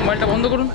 মোবাইলটা বন্ধ করুন।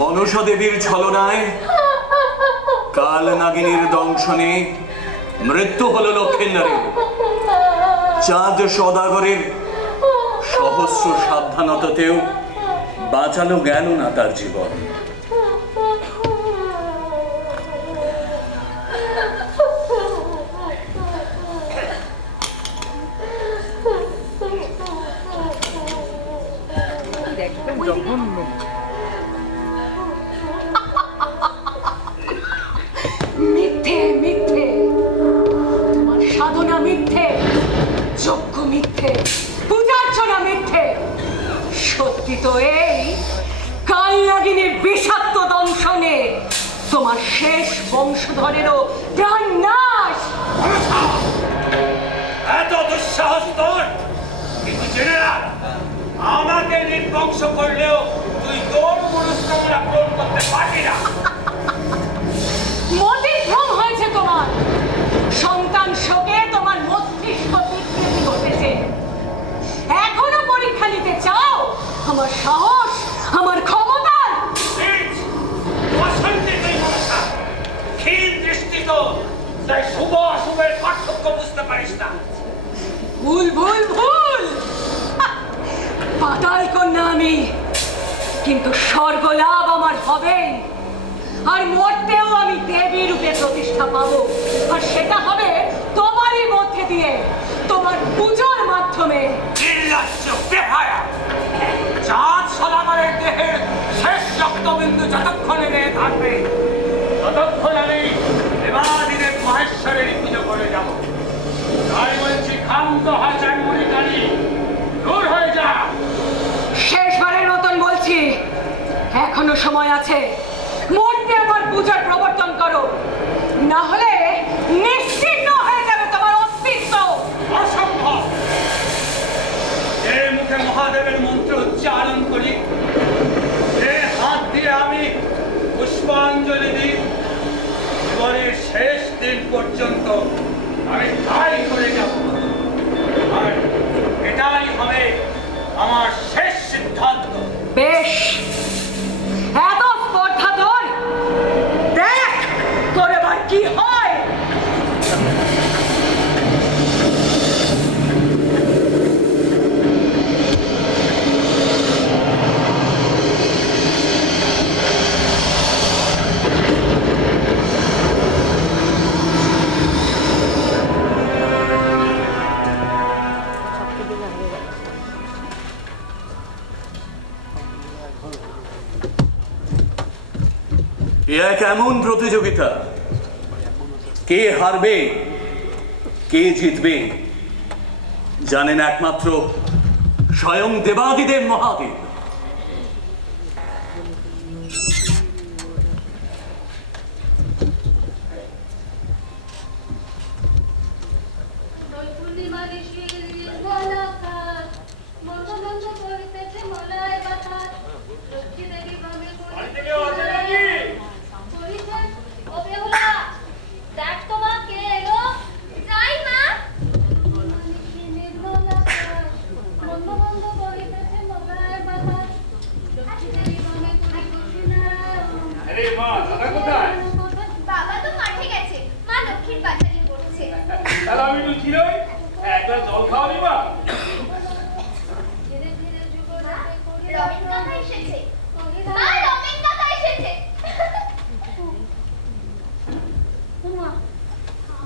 মনসা দেবীর ছলনায় কাল নাগিনীর দংশনে মৃত্যু হলো লক্ষেন্দ্রের। চাঁদ সদাগরের সহস্র সাবধানতাতেও বাঁচানো গেল না তার জীবন। মিথ্যে মিথ্যে, তোমার সাধনা মিথ্যে, যজ্ঞ মিথ্যে, পূজার্চনা মিথ্যে। সত্যি তো এই, কাল নাগিনীর বিষাক্ত দংশনে তোমার শেষ বংশধরেরও প্রাণ নাশ। এত দুঃসাহস তোর! কিন্তু জেনে রাখ, আমাকে নির্বংশ করলেও তুই তোর মনস্কামনা পূরণ করতে পারবি না। মতিভ্রম হয়েছে তোমার। সন্তান শোকে তোমার মস্তিষ্ক বিকৃতি ঘটেছে। এখনো পরীক্ষা নিতে চাও আমার সাহস, আমার ক্ষমতার? ক্ষীণ দৃষ্টি তো, তাই শুভ অশুভের পার্থক্য বুঝতে পারিস না। ভুল ভুল ভুল। পাতাল কন্যা আমি, কিন্তু স্বর্গলাভ আমার হবেই। আর মরতেও আমি দেবী রূপে প্রতিষ্ঠা পাবো, আর সেটা হবে তোমারই মধ্যে দিয়ে, তোমার পূজার মাধ্যমে। নির্লজ্জ বেহায়া! চাঁদ সদাগরের দেহের শেষ রক্তবিন্দু যতক্ষণ এনে থাকবে, ততক্ষণ আমি দেবাদিদেব মহেশ্বরের পুজো করে যাব। তাই বলছি, ক্ষান্ত হাজার মণিকালী দূর হয়ে যা। শেষবারের মতন বলছি, এখনো সময় আছে। মরতে আমার পূজার প্রবর্তন করো, না হলে নিশ্চিহ্ন হয়ে যাবে তোমার অস্তিত্ব। অসম্ভব! যে মুখে মহাদেবের মন্ত্র উচ্চারণ করি, যে হাত দিয়ে আমি পুষ্পাঞ্জলি দিই, জীবনের শেষ দিন পর্যন্ত আমি তাই করে যাব। আর এটাই হবে আমার শেষ সিদ্ধান্ত। বেশ, এত স্পর্ধা তোর, দেখ তোর এবার কি হয়। এক এমন প্রতিযোগিতা, কে হারবে কে জিতবে জানেন একমাত্র স্বয়ং দেবাদিদেব মহাদেব। পূর্ণিমা গ্লাস জল খাওয়াবি মা? রমেন কাকা এসেছে। মা, রমেন কাকা এসেছে। মা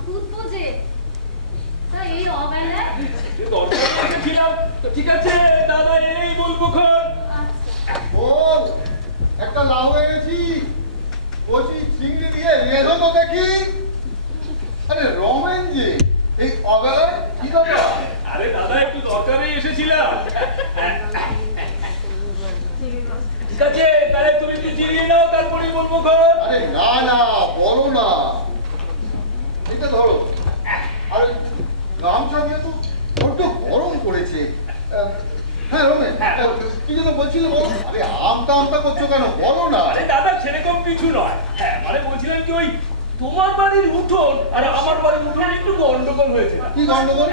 দুধ বোঝে তাই এই অবেলায় দরকার এসেছিলাম তো ঠিক আছে দাদা এই বলবো খন। বল, একটা লাউ এনেছি, কচি চিংড়ি দিয়ে রেঁধো তো দেখি। আরে রমেন যে এই অবেলায় কি দরকার? আরে দাদা একটু দরকারে এসেছিলাম। ঠিক আছে তাহলে তুমি একটু জিরিয়ে নাও তারপরে বলবো খন। আরে না না, বলো না, এটা ধরো। আরে গামছা দিয়ে তো বড্ড গরম করেছে। হ্যাঁ রমেন, কি যেন বলছিলে বলো। আরে আমতা আমতা করছো কেন, বলো না। আরে দাদা সেরকম কিছু নয়। হ্যাঁ মানে বলছিলাম কি ওই তোমার বাড়ির উঠোন আর আমার বাড়ির উঠোন একটু গন্ডগোল হয়েছে। কি গন্ডগোল?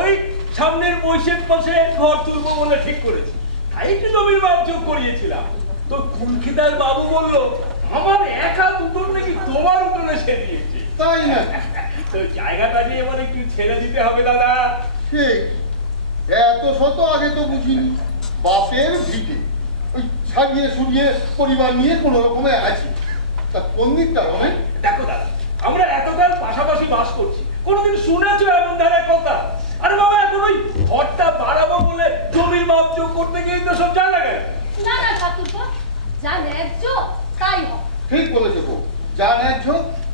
ওই সামনের বৈশের পাশে ঘর তুলবো বলে ঠিক করেছি, তাই একটু জমির মাপযোগ করিয়েছিলাম। তো কুলখিদার বাবু বললো আমার একা উঠোন নাকি তোমার উঠোনে সে দিয়েছে। তাই না? তো জায়গাটা নিয়ে এবার একটু ছেড়ে দিতে হবে দাদা। ঠিক, এত শত আগে তো বুঝিনি। বাপের ভিটে ওই সাজিয়ে সুজিয়ে পরিবার নিয়ে কোনো রকমে আছি। তা কোন দিকটা রমেন? দেখো দাদা আমরা এতকাল পাশাপাশি বাস করছি, কোনোদিন শুনেছো এমন ধারে কথা? আরে বাবা এখন ওই ঘরটা বাড়াবো বলে জমির মাপযোগ করতে গিয়ে তো সব জানা গেল। না না ঠাকুরপো যা ন্যায্য তাই হবে। ঠিক বলেছো গো, যা ন্যায্য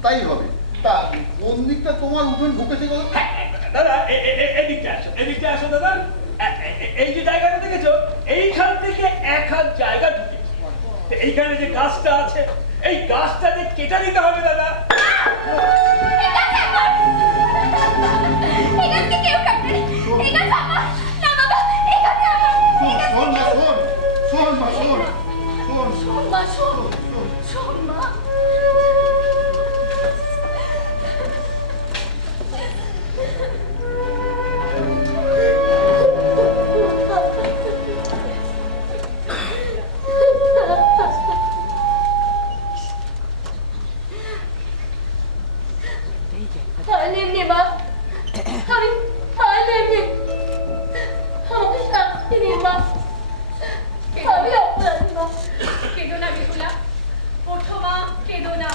তাই হবে। তা কোন দিকটা তোমার উঠোন ঢুকেছে গো? দাদা এদিকটা আসো, এদিকটা আসো দাদা। এই যে জায়গাটা দেখেছো, এইখান থেকে এক হাত জায়গা ঢুকে এইখানে যে গাছটা আছে এই গাছটাকে কেটে দিতে হবে দাদা। এই গাছকে কেউ কাটবে না। এই গাছ আমার। না বাবা, এই গাছ আমার। এই গাছ শোন মা, শোন, শোন মা, শোন, শোন, শোন মা শোন শোন। শোন মা নেমনে মা আমি নেমনে আমাকে শাস্তি দিন মা। আমি অপরাধী মা। কেঁদো না বিপুলা, ওঠো মা, কেঁদো না।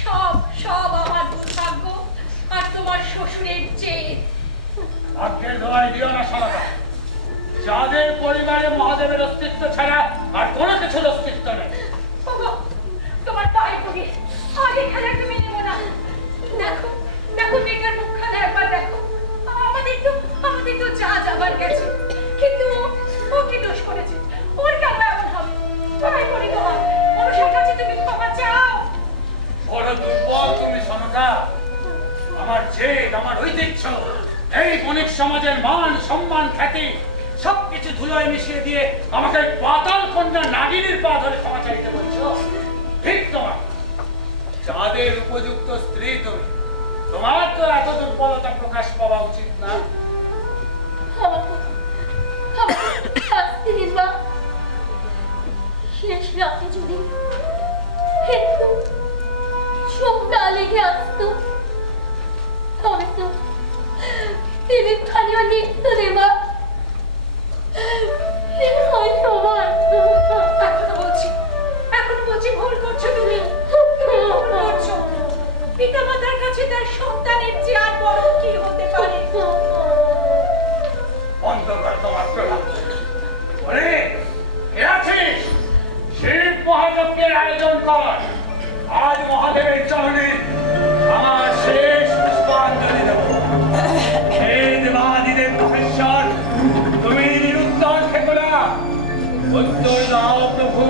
সব সব আমার দুর্ভাগ্য আর তোমার শ্বশুরের চেয়ে। ভাগ্যের দোয়াই দিও না সরকার, যাদের পরিবারে মহাদেবের অস্তিত্ব ছাড়া আর কোনো কিছুর অস্তিত্ব নেই। ওগো, তোমার পায়ে পড়ি আর এখানে তুমি নেবো না। দেখো দেখো মেয়েটার মুখখানা একবার দেখো। আমাদের তো যা যাবার গেছে, কিন্তু ও কি দোষ করেছে? ওর কেন এমন হবে? পায়ে পড়ি তোমার, মানুষের কাছে তুমি ক্ষমা চাও। বড় দুর্বল তুমি সনকা। আমার জেদ, আমার ঐতিহ্য, এই বণিক সমাজের মান সম্মান খ্যাতি সবকিছু ধুলোয় মিশিয়ে দিয়ে আমাকে পাতাল কন্যা নাগিনীর পা ধরে ক্ষমা চাইতে বলছো? ঠিক তোমার, যাদের উপযুক্ত স্ত্রী তুমি, তোমার তো এত দুর্বলতা প্রকাশ পাওয়া উচিত না। শাস্তি দিন মা। শেষ রাতে যদি একটু চোখটা লেগে আসতো তবে তো তিনি স্থানীয় নৃত্য দেবা এখনো বলছি ভুল করছো তুমি, ভুল করছো। পিতা মাতার কাছে তার সন্তানের চেয়ে আর বড় কি হতে পারে? বন্ধ কর তোমার প্রলাপ। ওরে, কে আছিস? শিব মহাযজ্ঞের আয়োজন কর। আজ মহাদেবের চরণে আমার শেষ পুষ্পাঞ্জলি দেব। হে দেবাদিদেব মহেশ্বর, তুমি নিরুত্তর থেকো না। উত্তর দাও প্রভু,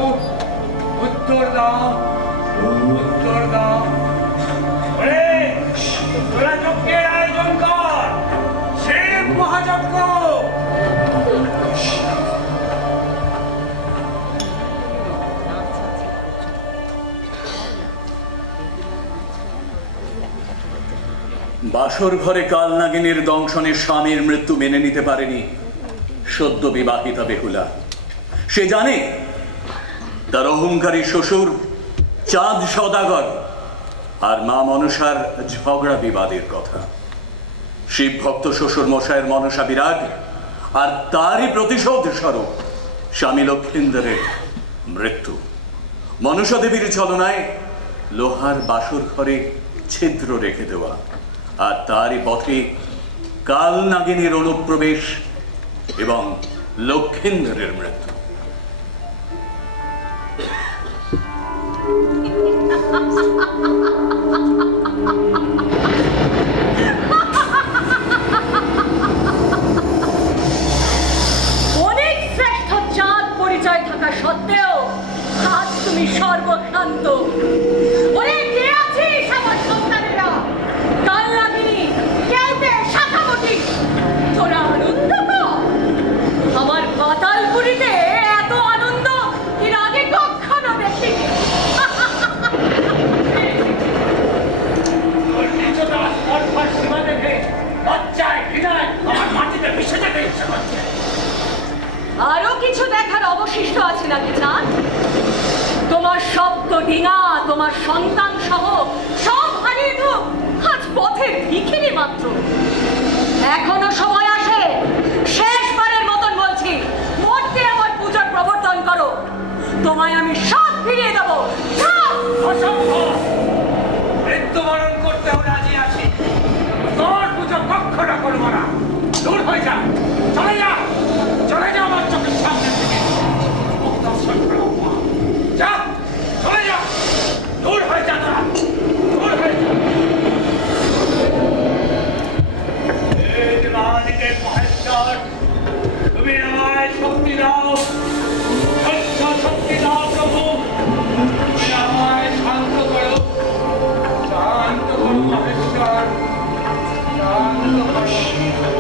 উত্তর দাও, উত্তর দাও। ওরে, তোরা যজ্ঞের আয়োজন কর, শিব মহাযজ্ঞ। বাসর ঘরে কালনাগিনীর দংশনে স্বামীর মৃত্যু মেনে নিতে পারেনি সদ্য বিবাহিতা বেহুলা। সে জানে তার অহংকারী শ্বশুর চাঁদ সদাগর আর মা মনসার ঝগড়া বিবাদের কথা। শিব ভক্ত শ্বশুর মশাইয়ের মনসা বিরাগ, আর তারই প্রতিশোধ স্বরূপ স্বামী লক্ষিন্দরের মৃত্যু। মনসা দেবীর ছলনায় লোহার বাসর ঘরে ছিদ্র রেখে দেওয়া, আর তারই পথে কাল নাগিনীর অনুপ্রবেশ এবং লক্ষিন্দরের মৃত্যু। অনেক শ্রেষ্ঠ চাঁদ পরিচয় থাকা সত্ত্বেও আজ তুমি সর্বশান্ত। ওরে কে আছিস আমার সন্তানেরা? কাল নাগিনী, কেউতে, শাখামতি, তোরা আনন্দ কর। আমার পাতালপুরীতে এত আনন্দ এর আগে কখনো দেখিনি। তোর নিচটা সর্বর সীমা দেখে লজ্জায় ঘৃণায় আমার মাটিতে মিশে যেতে ইচ্ছে করছে। আরো কিছু দেখার অবশিষ্ট আছে নাকি চাঁদ? তোমার শব্দ ডিঙা, তোমার সন্তান সহ সব হারিয়ে তো আজ পথের ভিখিরি মাত্র। এখনো সময় আসে, শেষবারের মতন বলছি, মূর্তি আমার পূজার প্রবর্তন করো, তোমায় আমি সব ফিরিয়ে দেবো। সব। অসম্ভব। মৃত্যুবরণ করতেও রাজি আছি, তোর পুজো কখনো করবো না। দূর হয়ে যা, চলে যা, চলে যা আমার চোখের সামনে থেকে। মুখ দর্শন করো মা। যা, চলে যা, দূর হয়ে যা তোরা, দূর হয়ে যা। হে দেবাদিদেব মহেশ্বর, তুমি আমায় শক্তি দাও, সত্য শক্তি দাও প্রভু। তুমি আমায় শান্ত করো, শান্ত করো মহেশ্বর, শান্ত করো, শান্ত করো।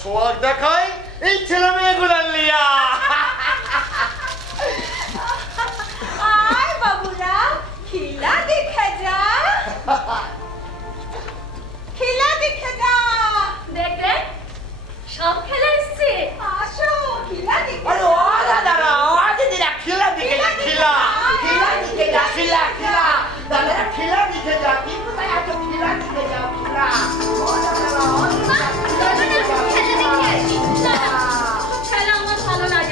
সোয়াগ দেখাই এই ছেলে মেয়েগুলার লিয়া। আয় বাবুরা, খেলা দেখে যা, খেলা দেখে যা। দেখবে সব খেলা এসছে, আসো খেলা দেখে। আরে ও দাদারা, ও দিদিরা খেলা দেখে যা, খেলা খেলা দেখে যা, খেলা খেলা দাদারা খেলা দেখে যা। কি কোথায় এত খেলা দেখে যাও? খেলা ও দাদারা, ও খেলা দেখে আসি। খেলা আমার ভালো লাগে।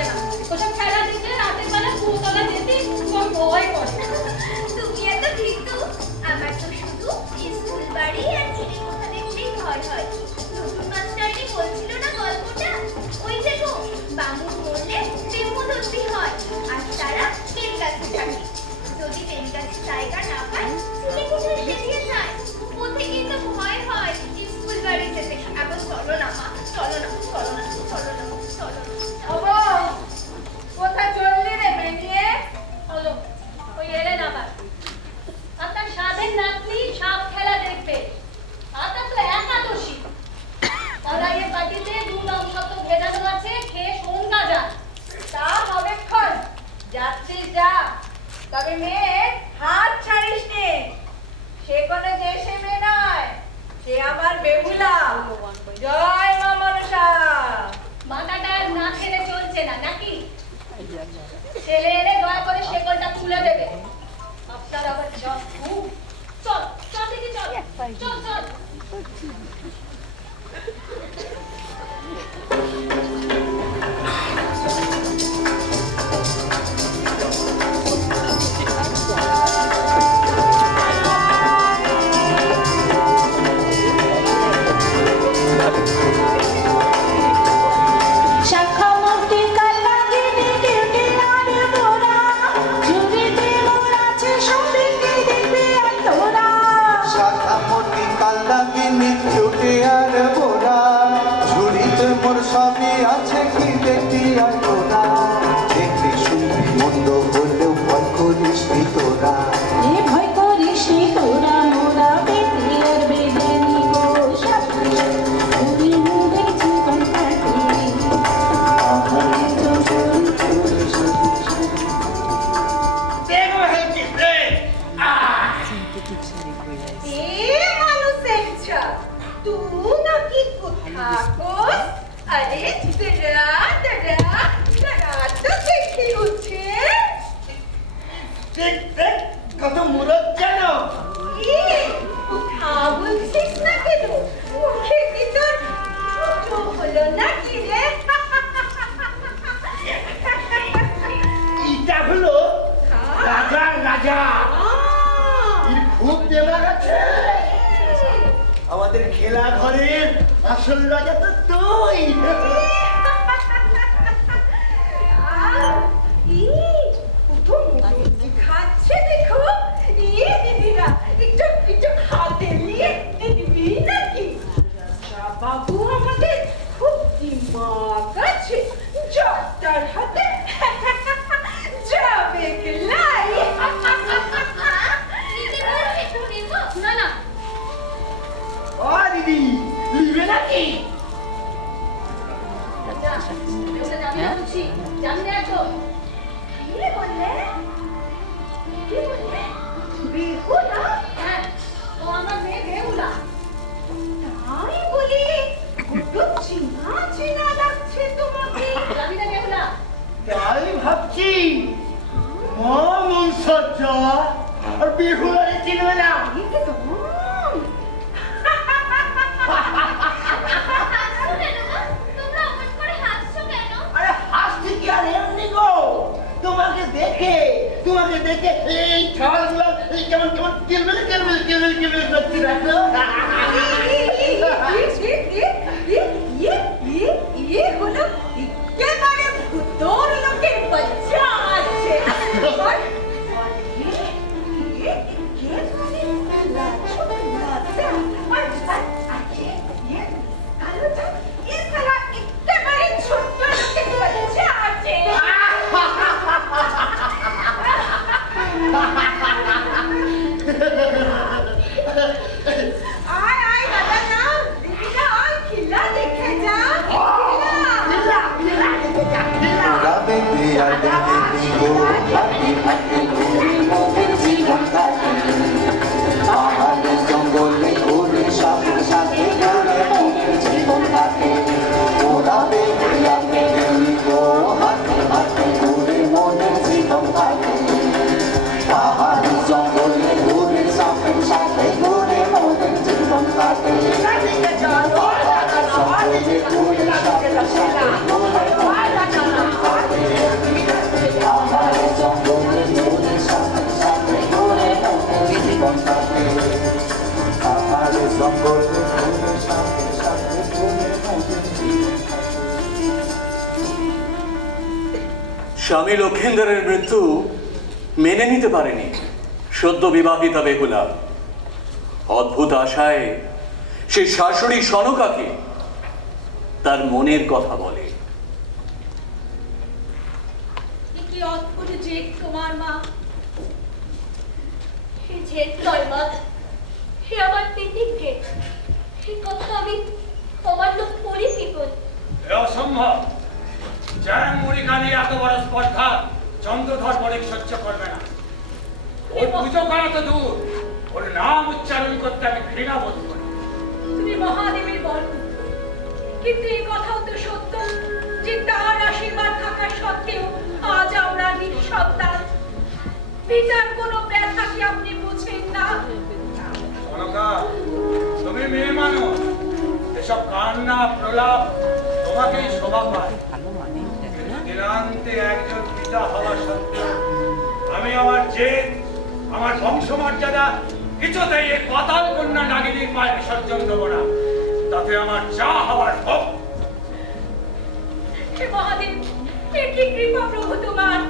বেহুলা। জয় মা মনসা। মাথাটা আর না খেলে চলছে না নাকি? ছেলে এলে দয়া করে শেকলটা তুলে দেবে। আপনার আবার চল চল চল দেখি চল চল চল। সবই আছে কি দেখি আর তোরা দেখতে শুনবি মন্দ বললেও ভয় করিস নি তোরা ভয় করিস নি তোরা মোরা বেটি আর বেদানি গো সাথী মুখে জীবন কাটে দেখো হয়েছে রে মানুষের ছা তুই নাকি কোথাকোস? আরে দাঁড়া দাঁড়া দাঁড়া তো দেখি হচ্ছে। দেখ দেখ কত মুরত জানো কথা বলছিস না কেন? মুখে কি তোর ছোট হলো নাকি রে? এটা হলো রাজার রাজা এর খুব দেবা আছে আমাদের খেলা ঘরের আসল রাজা তো তুই খাচ্ছে দেখো দিদিরা একটু একটু হাতে নিয়ে দিবি নাকি? বাবু আমাদের খুব দিমাগ আছে যার হাতে যাবে গেলাই। না না ও দিদি লিবে নাকি যাবি না বলছি যাবি না তো। কি বললে? কি বললে? বেহুলা? হ্যাঁ ও আমার মেয়ে বেহুলা। তাই বলি কত চেনা চেনা লাগছে তোমাকে। যাবি না বেহুলা? তাই ভাবছি মন সজ্জা আর বিহুলারে চিনবে না একদম তোমরা অমন করে হাসছো কেন? আরে হাসছি কি আর এমনি গো তোমাকে দেখে এই ছালগুলো এই কেমন কেমন কিলবিল করছি দেখো হলো একেবারে ভূতর লোকের বাচ্চা আছে। ছোট্ট লোকের বাচ্চা আছে। আয় আয় দাদা না দিদিরা আয় খিলা দেখে যা। তোরা বেঁধে আর বেঁধে গো হাঁটি হাঁটি ঘুরে মোদের জীবন কাটে পাহাড়ে জঙ্গলে ঘুরে সাথে সাথে ঘুরে মোদের জীবন কাটে তোরা বেঁধে আর বেঁধে গো হাঁটি হাঁটি ঘুরে মোদের জীবন কাটে পাহাড়ে জঙ্গলে ঘুরে সাথে সাথে ঘুরে মোদের জীবন কাটে পাহাড়ে জঙ্গলে ঘুরে সাথে সাথে ঘুরে মোদের জীবন কাটে পাহাড়ে জঙ্গলে ঘুরে সাথে সাথে ঘুরে মোদের জীবন কাটে পাহাড়ে জঙ্গলে ঘুরে সাথে সাথে ঘুরে মোদের জীবন কাটে। স্বামী লক্ষিন্দরের মৃত্যু মেনে নিতে পারেনি সদ্য বিবাহিতা বেহুলা। অদ্ভুত আশায় সে শাশুড়ি সনকাকে তার মনের কথা বলে। কি অদ্ভুত জেদ তোমার মা। সে জেদ নয় মা, সে আমার পেটের জেদ। সে কথা আমি অমান্য করি কি করে? অসম্ভব যার মুড়িখানি এত বড় স্পর্ধা চন্দ্রধর বণিক সহ্য করবে না। ওর পুজো করা তো দূর, ওর নাম উচ্চারণ করতে আমি ঘৃণা বোধ করি। তুমি মহা কিন্তু এই কথাও তো সত্য যে তার আশীর্বাদ থাকা সত্ত্বেও আজ আমরা নিঃসন্তান। পিতার কোনো ব্যথা কি আপনি বুঝেন না? অলকা, তুমি মেয়ে মানুষ, এসব কান্না প্রলাপ তোমাকেই শোভা পায়। দিনান্তে একজন পিতা হওয়া সত্ত্বেও আমি আমার জেদ, আমার বংশমর্যাদা কিছুতেই এই পাতাল কন্যা নাগিনীর পায়ে বিসর্জন দেবো না। তাতে আমার যা হওয়ার হোক। হে মহাদেব, এ কি কৃপা প্রভু তোমার!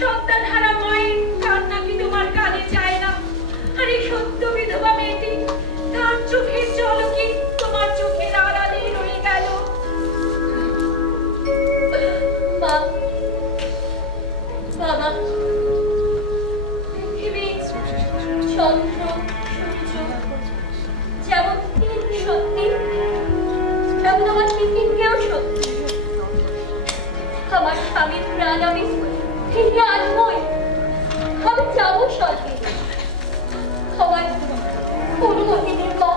সন্তান হারা মায়ের কান্না কি তোমার কানে যায় না? আর এই সত্য বিধবা মেয়েটি, তার চোখের জল কি তোমার চোখের আড়ালেই রয়ে গেল? মা, বাবা, পৃথিবী, চন্দ্র, সূর্য যেমন সত্যি, তেমন আমার তিতিরকেও সত্যি। আমার স্বামীর প্রাণ আমি ফিরিয়ে আনবই। আমি যাবো স্বর্গে। আমার অনুমতিদের মা।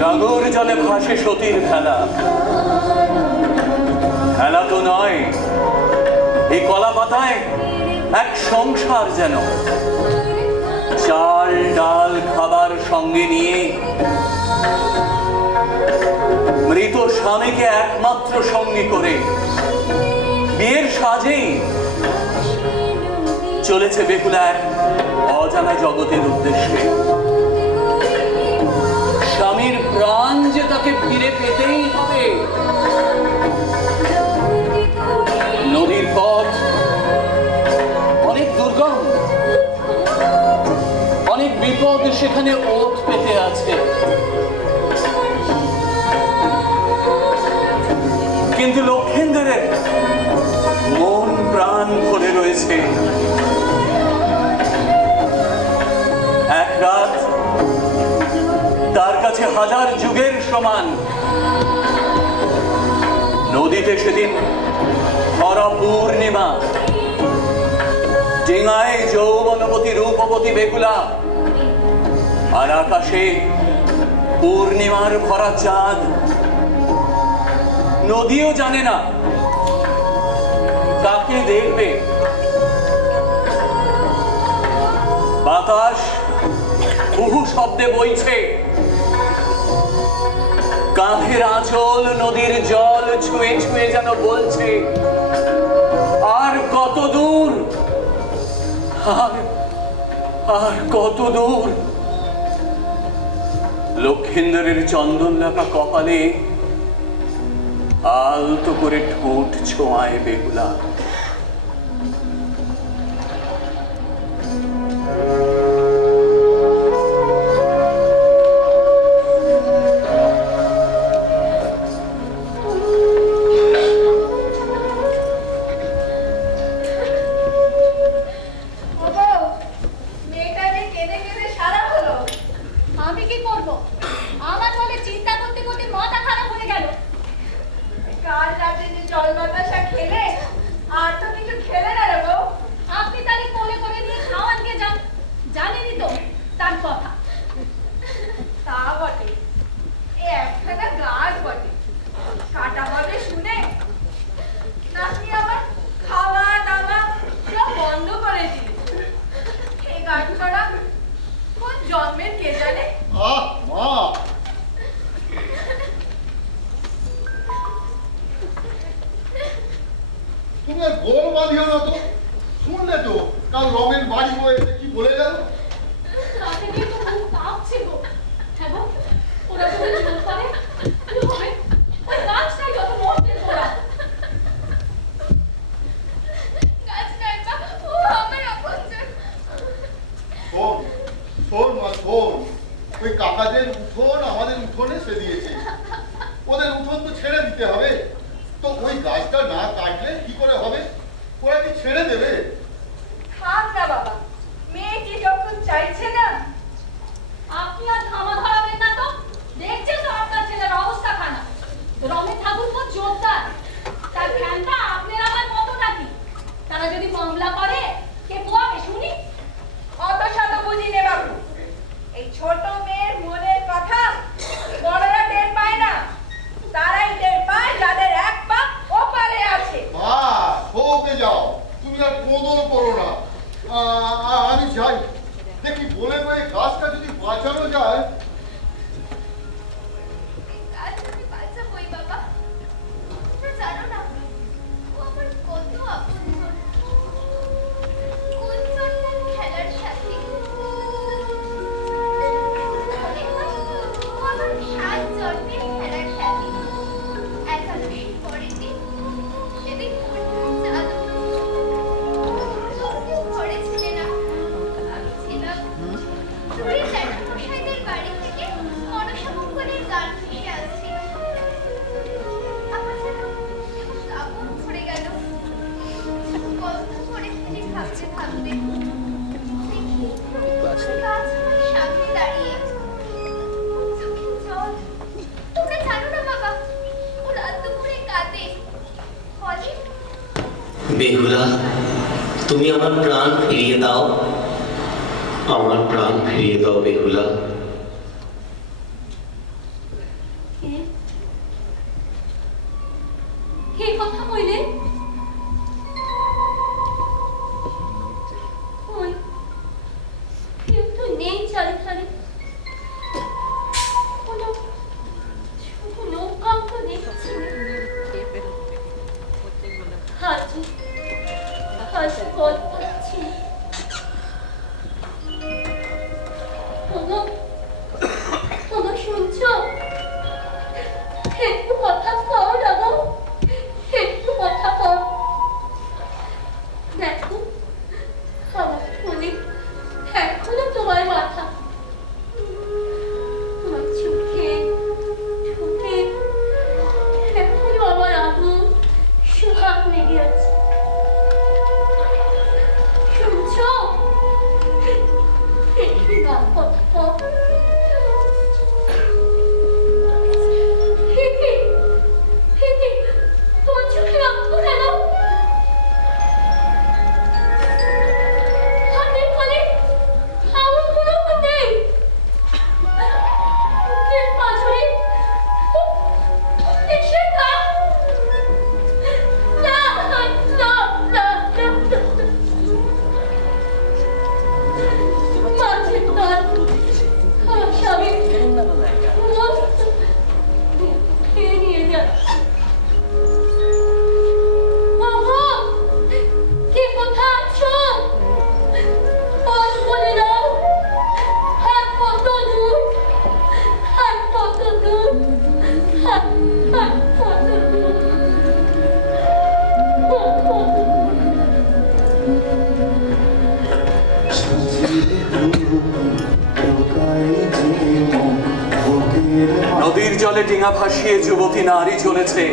গাগর জলে ভাসে সতীর খেলা। খেলা তো নয়, এই কলা পাতায় এক সংসার যেন। চাল ডাল খাবার সঙ্গে নিয়ে মৃত স্বামীকে একমাত্র সঙ্গী করে বিয়ের সাজেই চলেছে বেহুলা এক অজানা জগতের উদ্দেশ্যে। স্বামীর প্রাণ যে তাকে ফিরে পেতেই হবে। নদীর পথ অনেক দুর্গম, অনেক বিপদ সেখানে ওত পেতে আছে। কিন্তু লক্ষেন্দ্রের মন প্রাণ ভরে রয়েছে। এক রাত তার কাছে হাজার যুগের সমান। নদীতে সেদিন ভরা পূর্ণিমা, ডিঙায় যৌবনবতী রূপবতী বেহুলা, আর আকাশে পূর্ণিমার ভরা চাঁদ। নদীও জানে না কাকে দেখবে। বাতাস বহু শব্দে বইছে। কাঁধের আঁচল নদীর জল ছুঁয়ে ছুঁয়ে যেন বলছে, আর কত দূর, আর কত দূর। লক্ষেন্দ্রের চন্দন লেখা কপালে আলতো করে ঠোঁট ছোঁয়ায় বেহুলা। আমি কি করব? আমার বলে চিন্তা করতে করতে মাথা খারাপ হয়ে গেল। কাল রাতে যে জল বাতাসা খেলে, আর তো কিছু খেলে না রে বউ। আপনি তাহলে কোলে করে নিয়ে খাওয়ানকে যান, জানেনই তো তার কথা। তা বটে, এ একখানা গাছ বটে, কাটা হবে শুনে নাকি আবার খাওয়া দাওয়া সব বন্ধ করে দিল। এই গাছ ছাড়া কোন জন্মের কে জানে। আহ মা, তুমি আর গোল বাঁধিও না তো। শুনলে তো কাল রমেন বাড়ি বয়ে এসে কি বলে গেল? রাতে গিয়ে তো খুব কাঁপছে গো। হ্যাঁ গো, ওরা যদি জোর করে কি হবে? ওই গাছটাই যত মর্তের গোড়া। গাছ নয় মা, ও আমার আপনজন। শোন শোন মা শোন, ওই কাকাদের উঠোন আমাদের উঠোনে সে দিয়েছে, ওদের উঠোন তো ছেড়ে দিতে হবে। তো ওই গাছটা না কাটলে কি করে হবে? ওরা কি ছেড়ে দেবে? থাক না বাবা, মেয়েটি যখন চাইছে না। আপনি আর থামা ধরাবেন না তো। দেখছেন তো আপনার ছেলের অবস্থা খানা। রমেন ঠাকুর তো জোরদার, তার জ্ঞানটা আপনার আমার মতো নাকি? তারা যদি মামলা করে কে পোয়াবে শুনি? অত শত বুঝি নে বাবু, এই ছোট মেয়ের মনের কথা বড়রা টের পায় না, তারাই টের পায় যাদের এক পা ওপারে আছে। মা শোকে যাও, তুমি আর কোদল করো না। আমি যাই, দেখি বলে বলে গাছটা যদি বাঁচানো যায়। গাছ আমি বাঁচাবোই বাবা। তোমরা জানো না ও আমার কত আপনজন। কোন জন্মের খেলার সাথে ও আমার 7 জন্মের খেলার সাথে। একাদশীর পরের দিন সেদিন চাঁদ কেউ ঘরে ছিলে না। আমি ছিলাম দূরে জ্যাঠামশাইদের বাড়ি থেকে মনসামঙ্গলের গান ভেসে আসছে। আমার যেন কেমন কাপড় পড়ে গেল। কত করে ফেলে ভাবতে ভাবতে দেখি গাছ আমার সামনে দাঁড়িয়ে, চোখে জল। তোমরা জানো না বাবা, ও রাত দুপুরে কাঁদে, বলে বেহুলা, তুমি আমার প্রাণ ফিরিয়ে দাও, আমার প্রাণ ফিরিয়ে দাও বেহুলা। কে কথা কইলেন? ওই কেউ তো নেই চারিধারে। কোনো ছোট নৌকাও তো দেখছি না। হাজু হাজু গল্প পাচ্ছি না। কোনো শুনছো? একটু কথা কও না গো, একটু কথা কও। দেখো আমার ফোনে এখনো তোমার মাথা, তোমার চোখে ঠোঁটে এখনো আমার আগুন সোহাগ লেগে আছে। শুনছো? একটু না কথা কও। তোমার চোখে রক্ত কেন? হাতের ফলে আগুন কোনো নেই। মুখের পাঁজরে কিসের দাগ? না না না না, মাঝে তার আমার স্বামী খেয়ে নিয়ে যাচ্ছে। বাবা, কে কোথায় আছো? বলে দাও, হাত কত দূর, হাত কত দূর, হাত কত দূর। নদীর জলে ডিঙা ভাসিয়ে যুবতী নারী চলেছে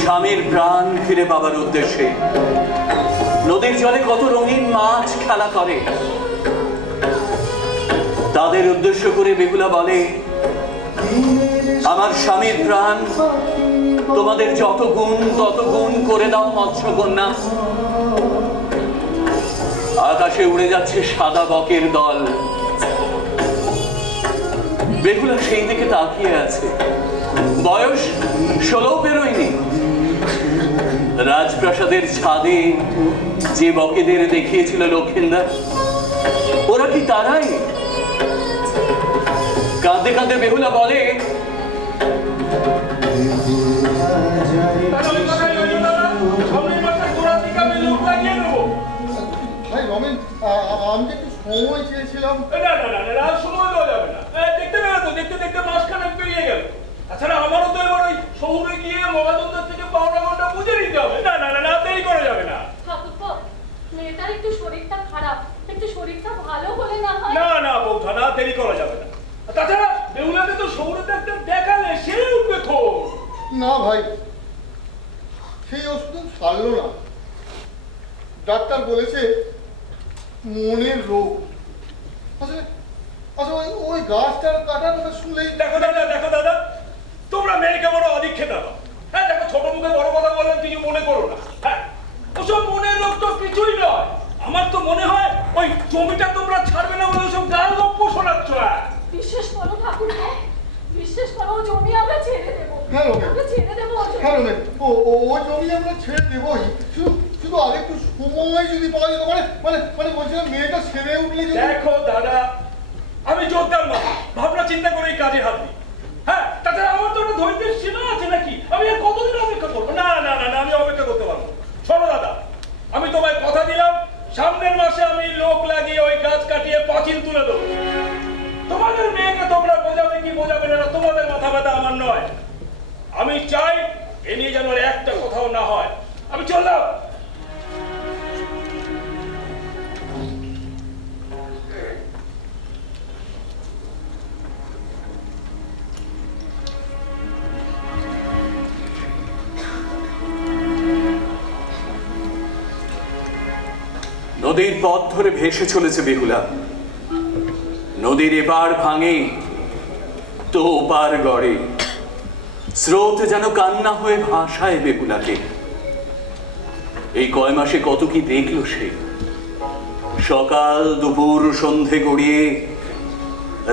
স্বামীর প্রাণ ফিরে পাবার উদ্দেশ্যে। নদীর জলে কত রঙিন মাছ খেলা করে, তাদের উদ্দেশ্য করে বেহুলা বলে, আমার স্বামীর প্রাণ তোমাদের যত গুণ তত গুণ করে দাও মৎস্যকন্যা। আকাশে উড়ে যাচ্ছে সাদা বকের দল। বেহুলা সেই দিকে তাকিয়ে আছে। বয়স 16 পেরোয়নি। রাজপ্রাসাদের ছাদে যে বকেদের দেখিয়েছিল লক্ষিন্দর, ওরা কি তারাই? কাঁদে কাঁদে বেহুলা বলে, রমেন, আমি একটু সময় চেয়েছিলাম। না, সময় দেওয়া যাবে না। দেখতে পেলে তো, দেখতে দেখতে মাসখানেক পেরিয়ে গেল। তাছাড়া আমারও তো এবার ওই শহরে গিয়ে মহাজনদের থেকে পাওনা ঘন্টা বুঝে নিতে হবে। না, দেরি করা যাবে না। ঠাকুরপো, মেয়েটার একটু শরীরটা খারাপ, একটু শরীরটা ভালো হলে না হয়। না বৌঠা, না দেরি করা যাবে না। তাছাড়া বেহুলাকে তো শহরে দেখালে সে উঠবে তো। না ভাই, সেই ওষুধ সারলো না। ডাক্তার বলেছে মনের রোগ। আসলে ওই গাছটার কাটার কথা শুনলেই। দেখো দাদা, তোমরা মেয়েকে বড় অদীক্ষে দাও। হ্যাঁ, দেখো, ছোট মুখে বড় কথা বললাম, কিছু মনে করো না। হ্যাঁ, ওসব মনের রোগ তো কিছুই নয়। আমার তো মনে হয় ওই জমিটা তোমরা ছাড়বে না বলে ওসব গাল গপ্প শোনাচ্ছ। বিশ্বাস করো ঠাকুরপো, বিশ্বাস করো, ও জমি আমরা ছেড়ে দেবো। হ্যাঁ রমেন, আমরা ছেড়ে দেবো ও জমি। হ্যাঁ রমেন, ও জমি আমরা ছেড়ে দেবোই। শুধু আরেকটু সময় যদি পাওয়া যেত, মানে বলছিলাম মেয়েটা ছেড়ে উঠলে যদি। দেখো দাদা, আমি জোরদার না, ভাবনা চিন্তা করে এই কাজে হাত দিই। হ্যাঁ, তাছাড়া আমার তো একটা ধৈর্যের সীমা আছে নাকি? আমি আর কতদিন অপেক্ষা করবো? না, আমি অপেক্ষা করতে পারবো। শোনো দাদা, আমি তোমায় কথা দিলাম, সামনের মাসে আমি লোক লাগিয়ে ওই গাছ কাটিয়ে পাঁচিল তুলে দেবো। তোমাদের মেয়েকে তোমরা বোঝাবে কি বোঝাবে না, তোমাদের মাথা ব্যথা, আমার নয়। আমি চাই এ নিয়ে যেন আর একটা কথাও না হয়। আমি চললাম। নদীর পথ ধরে ভেসে চলেছে বেহুলা। নদীর এপার ভাঙে তো ওপার গড়ে, স্রোত যেন কান্না হয়ে ভাসায় বেহুলাকে। এই কয় মাসে কত কি দেখলো সে। সকাল দুপুর সন্ধে গড়িয়ে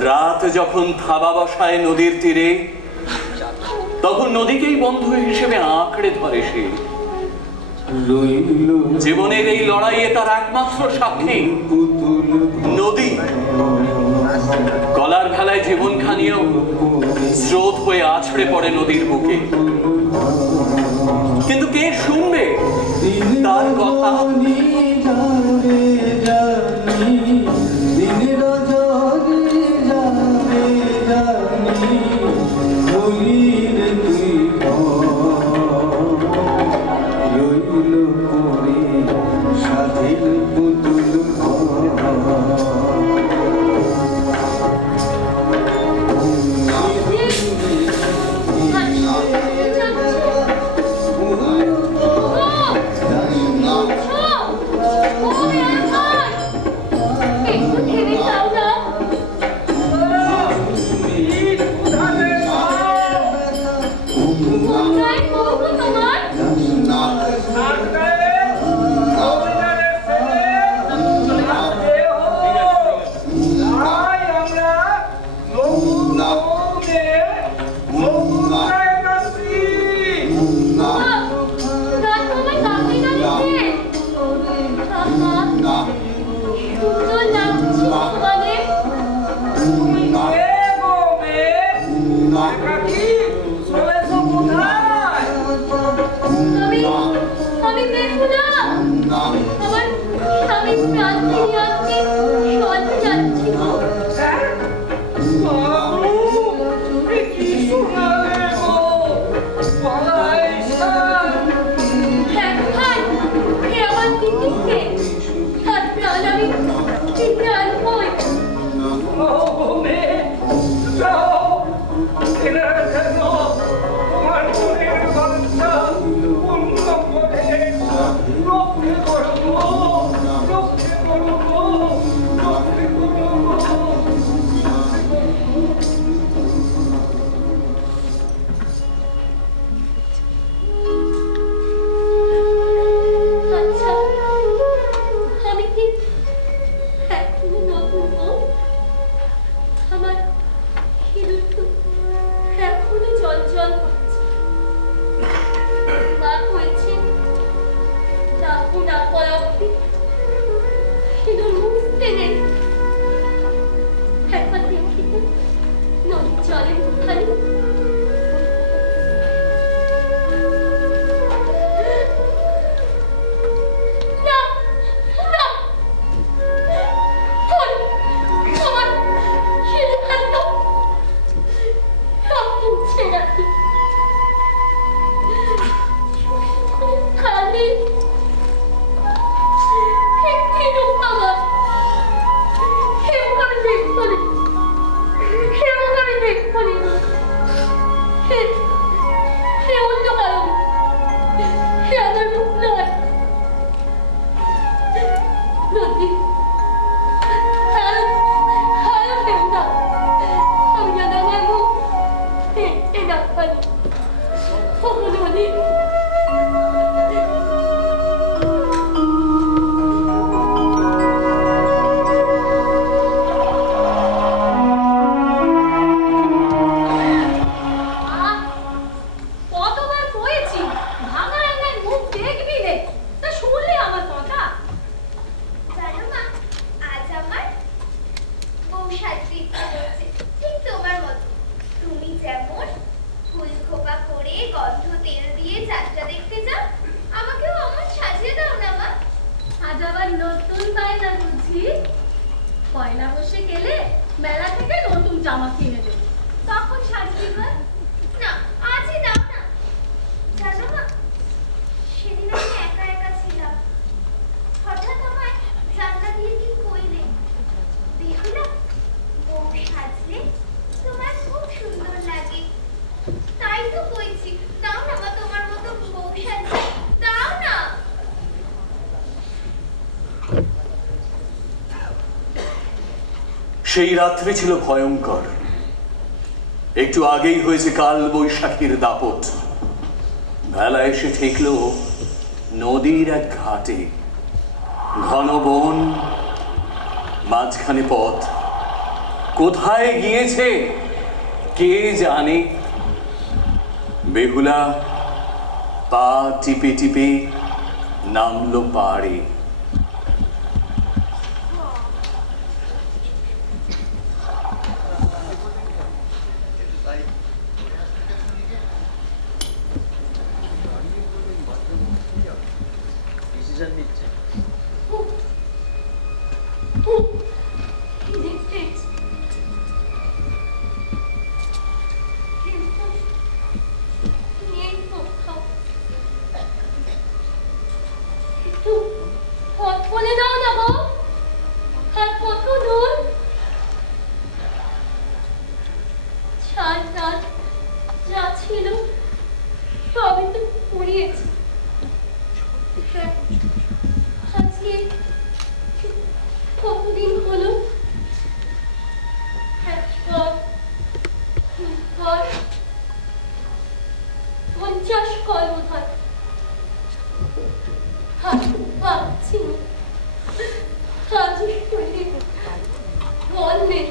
রাত যখন থাবা বসায় নদীর তীরে, তখন নদীকেই বন্ধু হিসেবে আঁকড়ে ধরে সে। জীবনের এই লড়াইয়ে তার একমাত্র সাক্ষী নদী। গলার ভেলায় জীবন খানিয়েও স্রোত হয়ে আছড়ে পড়ে নদীর বুকে। কিন্তু কে শুনবে তার কথা? এ আমার মুখ নয়। নদী, দেবতা, আমি যেন আমার মুখ এ ডাক পাই। ও নদী, কতবার কয়েছি ভাঙা আয়নায় মুখ দেখবি রে, তা শুনলি আমার কথা? জানো মা, আজ আমার বউ সাজতে ইচ্ছে করছে, ঠিক তোমার মতো। তুমি যেমন ফুল খোপা করে গন্ধ তেল দিয়ে যাত্রা দেখতে যাও, আমাকেও আমার সাজিয়ে দাও না মা। আজ আবার নতুন বায়না বুঝি? পয়লা বসে গেলে মেলা থেকে নতুন জামা কিনে দেবে, তখন সাজবি ঘর। না, আজই দাও না। জানো মা, সেদিন আমি একা একা ছিলাম, হঠাৎ আমায় জানলা দিয়ে কি কইলে, বেহুলা, বউ সাজলে তোমার খুব সুন্দর লাগে। তাই তো কইছি, দাও না মা, তোমার মতো বউ সাজতে দাও না। সেই রাত্রি ছিল ভয়ঙ্কর। একটু আগেই হয়েছে কাল বৈশাখীর দাপট। বেলা এসে ঠেকল নদীর এক ঘাটে। ঘন বন, মাঝখানে পথ, কোথায় গিয়েছে কে জানে। বেহুলা পা টিপে টিপে নামলো পাড়ে। একটু পথ বলে দাও না গো, আর কত দূর? ছাদ টাদ যা ছিল সবই তো পুড়িয়েছে। হ্যাঁ, আজকে কতদিন হলো? একবার, দুবার, 50 কল বোধহয়। হাত পাচ্ছি না, আজই শরীরে বল নেই।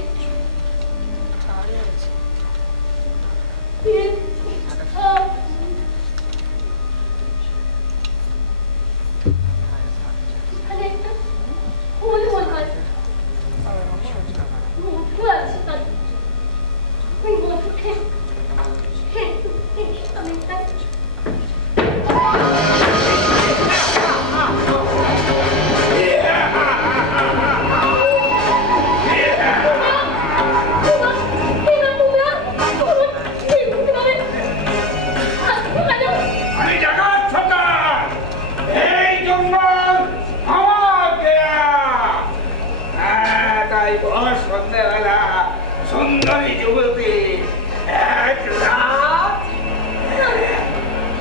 এখানে একটা ফুল মনে হয়, মধু আছে তার। ওই মধু খেয়ে আমি খাই। আমি জগৎ সরকার, এই জঙ্গল আমার দেয়া। তাই ভোর সন্ধ্যেবেলা সুন্দরী যুবতী এক রাত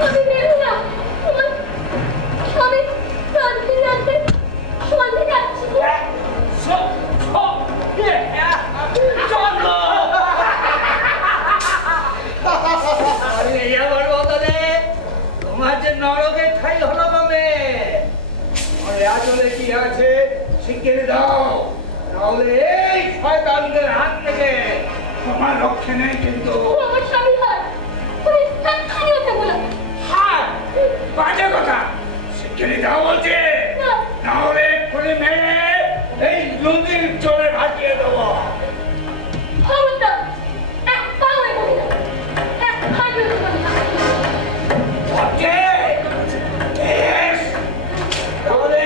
আমি বেরোলাম, আমি রাত্রে রাত্রে সন্ধে যাচ্ছি। তোমার যে নরকের ঠাই হলো কমে, আসলে কি আছে শিখিয়ে দাও, তাহলে এই শয়তানদের হাত থেকে তোমার রক্ষে নেই। কিন্তু আমার স্বামী হয়, তুমি এক্ষুনি ওকে বলো। হাত বাজে কথা, শিখিয়ে দাও বলছে, নাহলে এক্ষুনি মেরে এই নদীর চলে ভাসিয়ে দেবো। খবরদার, এক পাও এগোবি না, এক হাঁটু এগোবি না। ওকে, বেশ, তাহলে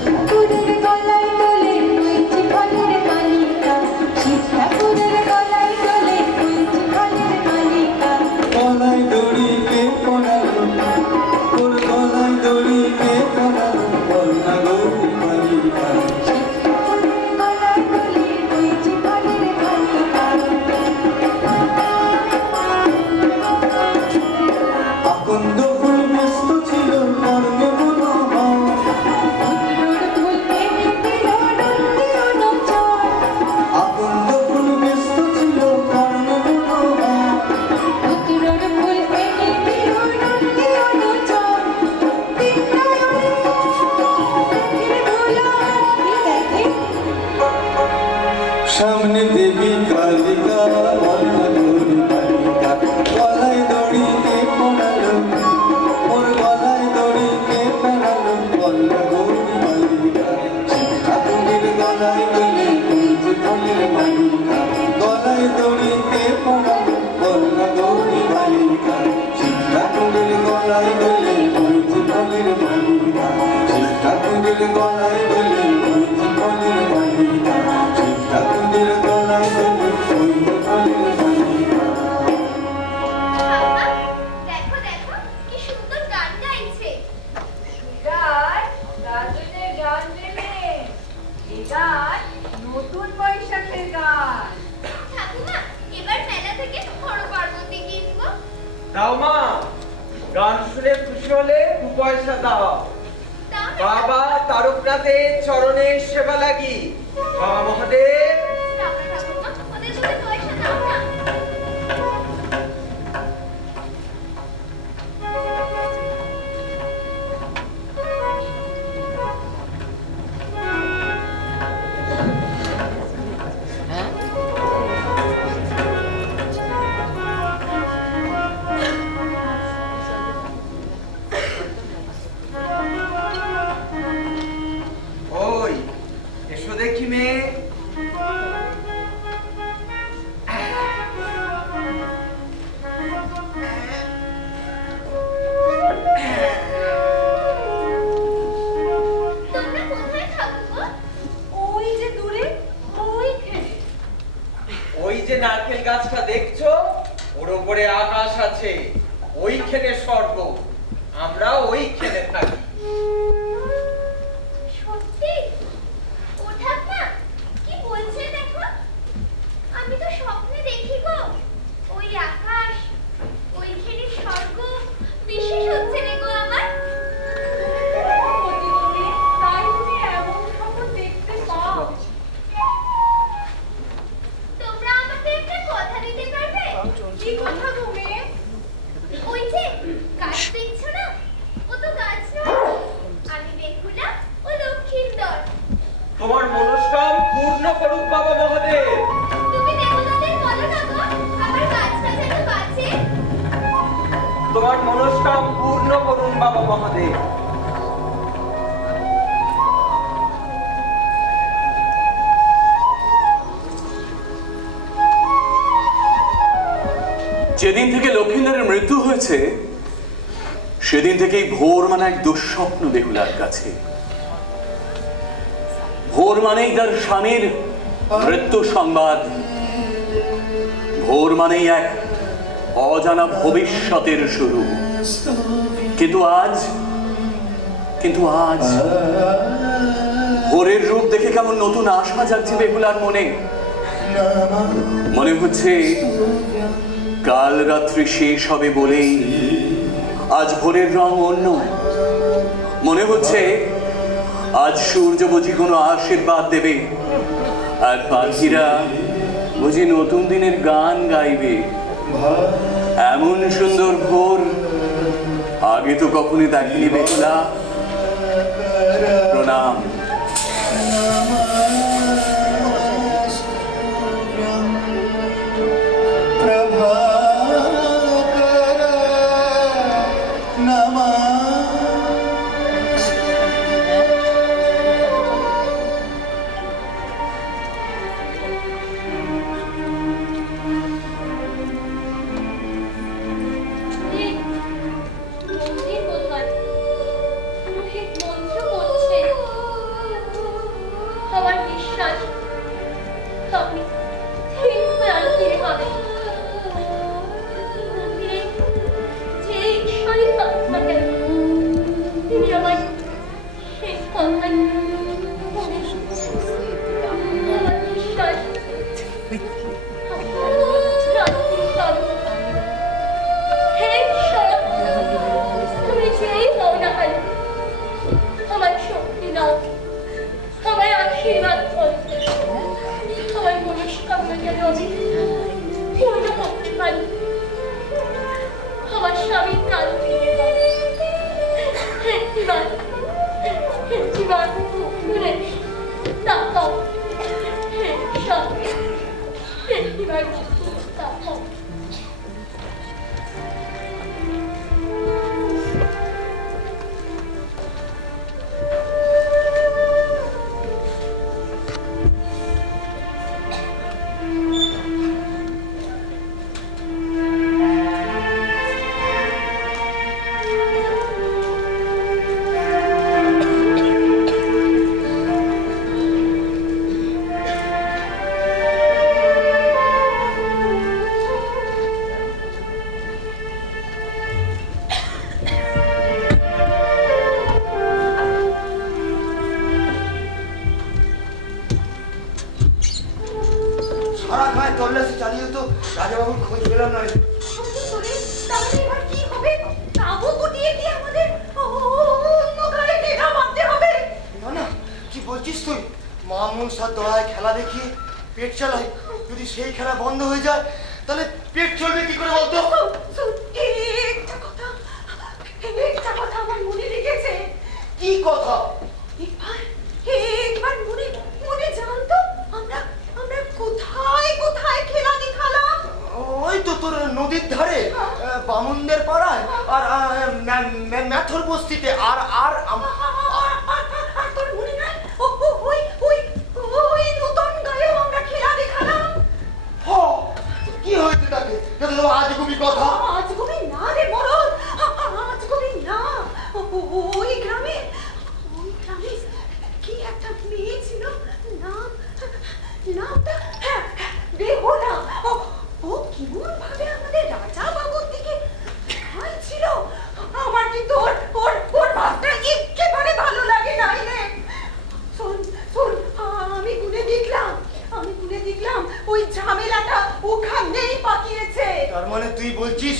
ঠাকুরের গলায় তোলে বইছি ফলের মালিকা, শিব ঠাকুরের গলায় তোলে বইছি ফলের মালিকা। গলায় দড়ি কে পরালো, ওর গলায় দড়ি কে পরালো, বল না গৌরী মালিকা। শিব ঠাকুরের গলায় তোলে বইছি ফলের মালিকা। আকন্দ ফুল ব্যস্ত ছিল কর্ণে মনোহর, উত্তর ফুল এনে দিল নন্দী অনুচর। আকন্দ ফুল ব্যস্ত ছিল কর্ণে মনোহর, উত্তর ফুল এনে দিল নন্দী অনুচর। তিন নয়নে চোখের ধুলা কি দেখে? সামনে দেবী কালিকা, বল না গৌরী মালিকা। গলায় দড়ি কে পরালো, ওর গলায় দড়ি কে পরালো, বল না গৌরী মালিকা। শিব ঠাকুরের গলায় দড়ি বইছি ফলের মালিকা, গলায় দড়ি কে পরালো, বল না গৌরী মালিকা। শিব ঠাকুরের গলায় দড়ি বইছি ফলের মালিকা, শিব ঠাকুরের গলায় দড়ি বইছি ফলের মালিকা, শিব ঠাকুরের গলায় দড়ি বইছি ফলের মালিকা। ঠাম্মা, দেখো দেখো কি সুন্দর গান গাইছে। গাজনের গান নেবে, এই গান নতুন বৈশাখের গান। ঠাকুমা, এবার মেলা থেকে বড় পার্বতী কিনবো। দাও মা, গান শুনে খুশি হলে 2 পয়সা দাও। দাও না। বাবা তারকনাথের চরণে সেবা লাগি। বাবা মহাদেব, দাও না ঠাকুমা, ওদের 2 পয়সা দাও না। ওই এসো দেখি মেয়ে। তোমরা কোথায় থাকবো? ওই যে দূরে ওইখানে। ওই যে নারকেল গাছটা দেখছো, ওর উপরে আকাশ আছে, ওইখানে স্বর্গ। আমরা ওইখানে থাকি। সত্যি? ও ঠাম্মা, কি বলছে দেখো? আমি তো স্বপ্নে দেখি গো। ওই আকাশ, ওইখানে স্বর্গ, বিশেষ হচ্ছে রে গো আমার। তাই তুমি এমন স্বপ্ন দেখতে পাও? তোমরা আমাকে একটা কথা দিতে পারবে? কি কথা গো মেয়ে? ওই যে গাছ দেখছো না, ও তো গাছ নয়। আমি বেহুলা ও লক্ষ্মীন্দর। তোমার মনস্কাম পূর্ণ করুক বাবা মহাদেব। তুমি দেবতাদের বলো না গো, আমার গাছটা যেন বাঁচে। তোমার মনস্কাম পূর্ণ করুন বাবা মহাদেব। যেদিন থেকে লক্ষিন্দরের মৃত্যু হয়েছে সেদিন থেকেই ভোর মানে এক দুঃস্বপ্ন বেহুলার কাছে। ভোর মানেই তার স্বামীর মৃত্যু সংবাদ, ভোর মানেই এক অজানা ভবিষ্যতের শুরু। কিন্তু আজ ভোরের রূপ দেখে কেমন নতুন আশা জাগছে বেহুলার মনে। মনে হচ্ছে কাল রাত্রি শেষ হবে বলেই আজ ভোরের রং অন্য। মনে হচ্ছে আজ সূর্য বুঝি কোনো আশীর্বাদ দেবে, আর পাখিরা বুঝি নতুন দিনের গান গাইবে। এমন সুন্দর ভোর আগে তো কখনই দেখিনি বেহুলা। প্রণাম। মন্দির কোথায়? ভাই, আমার শক্তি দাও, আমায় আশীর্বাদ করো, আমার মনস্কামনা যেন আমি পূর্ণ করতে পারি, আমার স্বামীর প্রাণ ফিরে পাই। জীবন জীবন ঘুরে তাকাও, স্বামী জীবন তাকাও। সারা গায়ে তল্লাশি চালিয়ে তো রাজাবাবুর খোঁজ পেলাম না। তাহলে এবার কি হবে? তাবু গুটিয়ে কি আমাদের অন্য গায়ে টেকা বাঁধতে হবে? না না, কি বলছিস তুই? মা মনসার দয়ায় খেলা দেখিয়ে পেট চালাই, যদি সেই খেলা বন্ধ হয়ে যায় তাহলে পেট চলবে কি করে বলতো? একটা কথা আমার মনে লেগেছে। কি কথা? একবার মনে জানতো আমরা কোথায় কোথায় খেলা দেখালাম? ওই তো তোর নদীর ধারে, বামুনদের পাড়ায়, আর ম্যাথর বস্তিতে, আর তোর মনে নাই ওই নতুন গায়েও আমরা খেলা দেখালাম? কি হয়েছে তাকে? আজগুবি কথা। আজগুবি না রে মরদ, আজগুবি না। ওই গ্রামে কি একটা মেয়ে ছিল, নামটা বেহুলা। ও কেমন ভাবে আমাদের রাজা বাবুর দিকে ছিল। আমার কিন্তু ওর ভাবটা একেবারে ভালো লাগে নাই রে। শোন, আমি গুনে দেখলাম ওই ঝামেলাটা ওখানেই পাকিয়েছে। তার মানে তুই বলছিস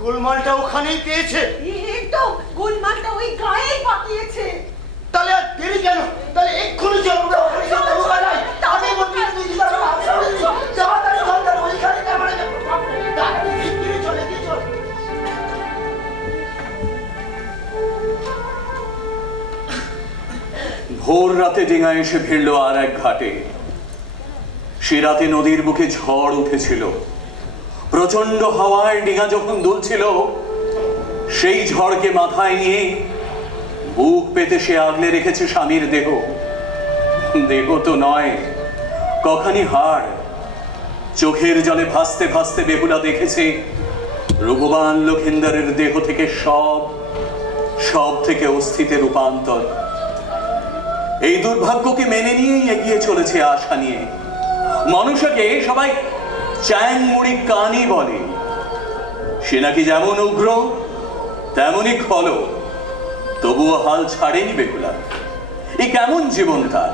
গোলমালটা ওখানেই পেয়েছে? একদম, গোলমালটা ওই গায়েই পাকিয়েছে। তাহলে আর দেরি কেন? তাহলে এক্ষুনি চল, আমরা ওখানে গিয়ে তাবু গাড়াই। আমি বলছি তুই যাবি, আমি বলছি তাড়াতাড়ি চল, তার ওইখানে ক্যামেরা তাড়াতাড়ি চলে গিয়ে চল। ভোর রাতে ডিঙা এসে ভিড়ল আর এক ঘাটে। সে রাতে নদীর বুকে ঝড় উঠেছিল। প্রচন্ড হাওয়ায় ডিঙা যখন দুলছিল, সেই ঝড়কে মাথায় নিয়ে বুক পেতে সে আগলে রেখেছে স্বামীর দেহ। দেহ তো নয়, কখানি হাড়। চোখের জলে ভাসতে ভাসতে বেহুলা দেখেছে রূপবান লক্ষিন্দরের দেহ থেকে সব থেকে অস্থিতে রূপান্তর। এই দুর্ভাগ্যকে মেনে নিয়েই এগিয়ে চলেছে আশা নিয়ে। মানুষকে সবাই চ্যাং মুড়ি কানি বলে। সে নাকি যেমন উগ্র তেমনই খল, তবুও হাল ছাড়েনি বেহুলা। এ কেমন জীবন তার!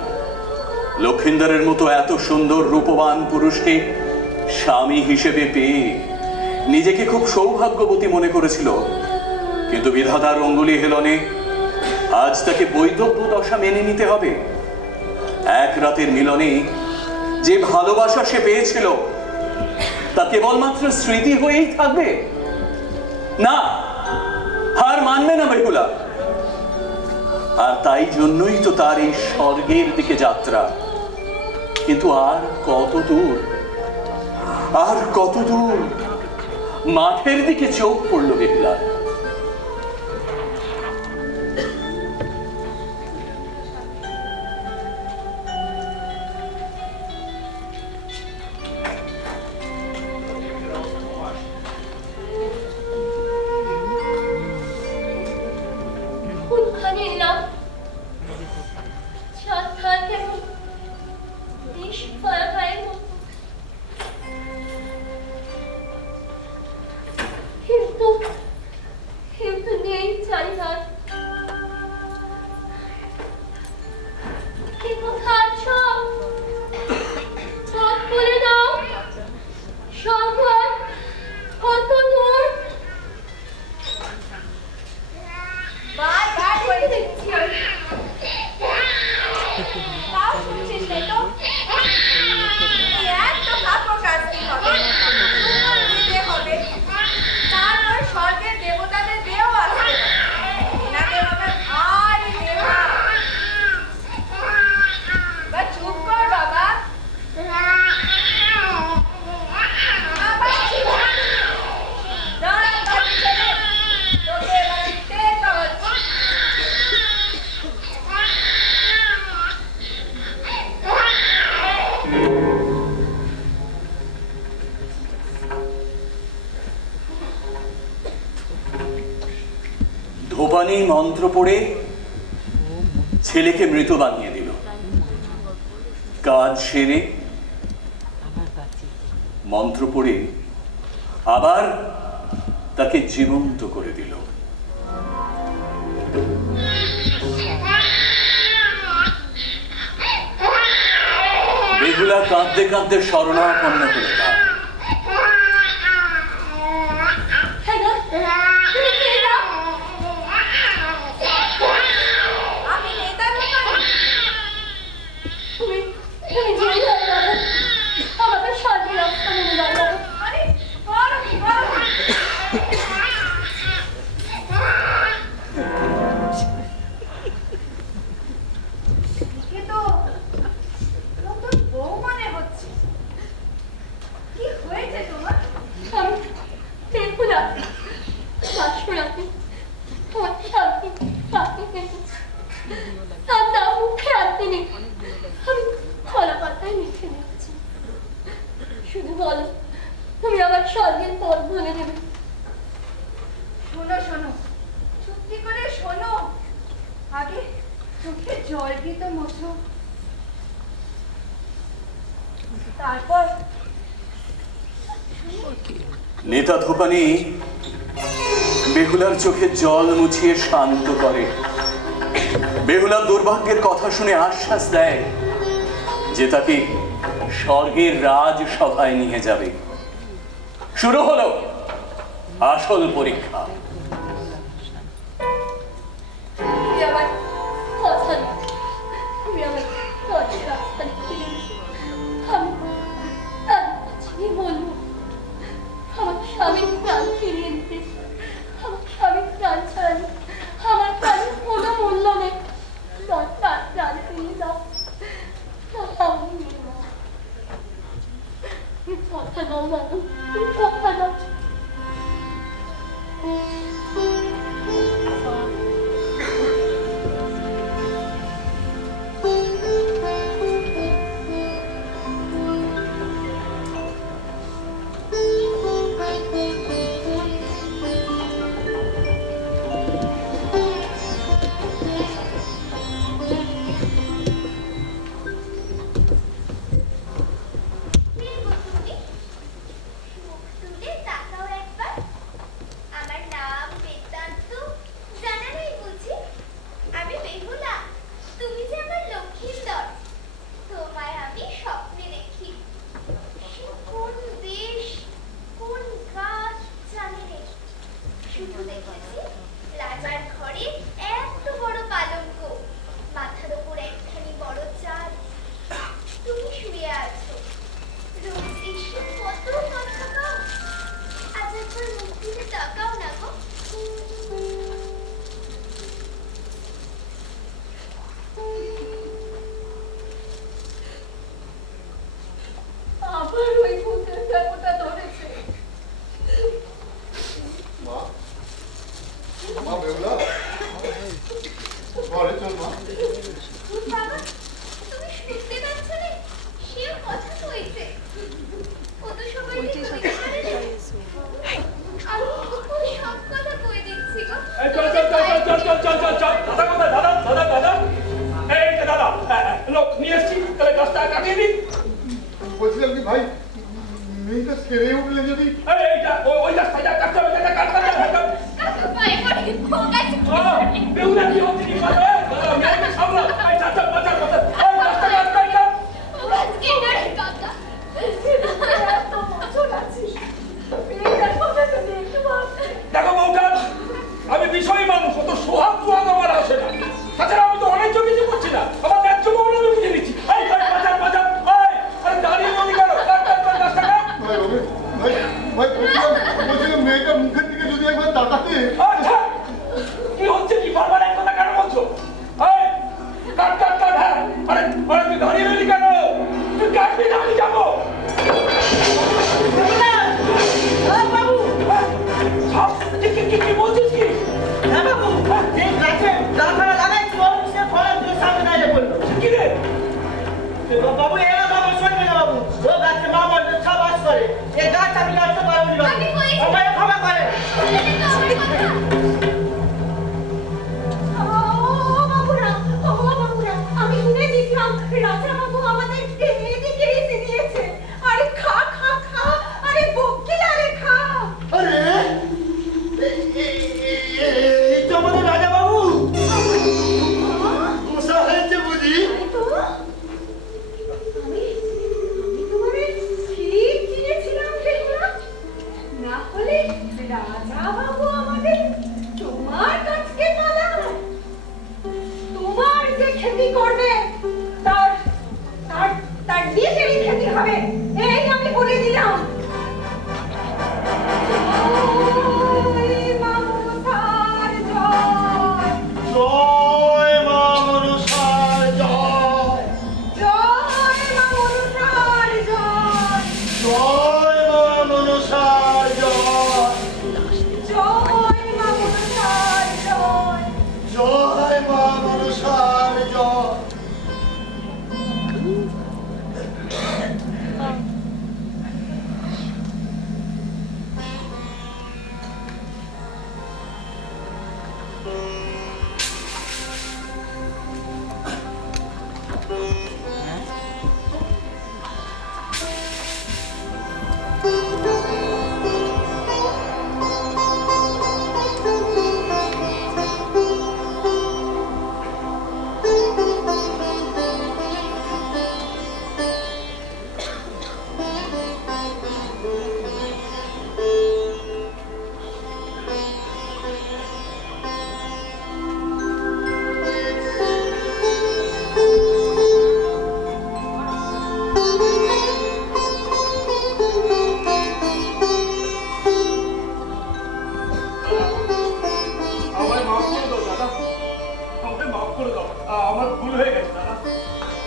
লক্ষিন্দরের মতো এত সুন্দর রূপবান পুরুষকে স্বামী হিসেবে পেয়ে নিজেকে খুব সৌভাগ্যবতী মনে করেছিল। কিন্তু বিধাতার অঙ্গুলি হেলনে আজ তাকে বৈধব্য দশা মেনে নিতে হবে। এক রাতের মিলনে যে ভালোবাসা সে পেয়েছিল তা কেবলমাত্র স্মৃতি হয়েই থাকবে না। হার মানবে না বেহুলা। আর তাই জন্যই তো তার এই স্বর্গের দিকে যাত্রা। কিন্তু আর কত দূর মাঠের দিকে চোখ পড়ল বেহুলা। Bye bye. নেত্রধূপানি মন্ত্র পড়ে ছেলেকে মৃত বানিয়ে দিল। কাজ সেরে মন্ত্র পড়ে আবার তাকে জীবন্ত করে দিল। বেহুলা কাঁদতে কাঁদতে শরণাপন্ন হলো তার। শুধু বলো, তুমি আমার স্বর্গের পথ বলে দেবে। শোনো শোনো, চুপটি করে শোনো, আগে চোখে জল দিয়ে তো মোছো, তারপর নেত্রধূপানি বেহুলার চোখে জল মুছিয়ে শান্ত করে। বেহুলার দুর্ভাগ্যের কথা শুনে আশ্বাস দেয় যে তাকে স্বর্গের রাজসভায় নিয়ে যাবে। শুরু হলো আসল পরীক্ষা। আমার স্বামীর প্রাণ ফিরিয়ে দিতে, আমার স্বামীর প্রাণ ছাড়ানো আমার প্রাণের কোনো মূল্য নেই। প্রাণ ফিরিয়ে দাও, কথা দাও বাবু, কথা দাও। বলছিলাম কি ভাই, মেয়েটা সেরে উঠলে যদি ওই রাস্তাটা কাটতে হবে, কাটতে বেহুলা কি হচ্ছে কি করে মেয়েকে সামলা এই চাচা বাজার কথা ওই রাস্তা কাটতে আজকে না কাকা এত বছর আছিস, মেয়েটার কথা যদি একটু ভাবতে। দেখো বউটা, আমি বিষয়ী মানুষ, অত সোহাগ সোহাগ আমার আসে না। তাছাড়া আমি তো অনেক কিছু করছি না, আমার ন্যায্য পাওনা আমি বুঝে নিচ্ছি। এই বাজার আরে দাঁড়িয়ে বলি কেন রাস্তা কাট। ভাই বলছিলাম মেয়েটা মুখের দিকে যদি একবার তাকাতে। আচ্ছা কি হচ্ছে কি বারবার এক কথা কেন বলছো? এই কাট হ্যাঁ। আরে তুই দাঁড়িয়ে রইলি কেন? তুই কাটবি না, আমি যাবো। কি বলছিস কি? কি রে? বাবু এরা বাবু শুনবে না বাবু, ও গাছে মামা সব বাস করে, এই গাছ আমি নষ্ট পারবো না, আমায় ক্ষমা করে।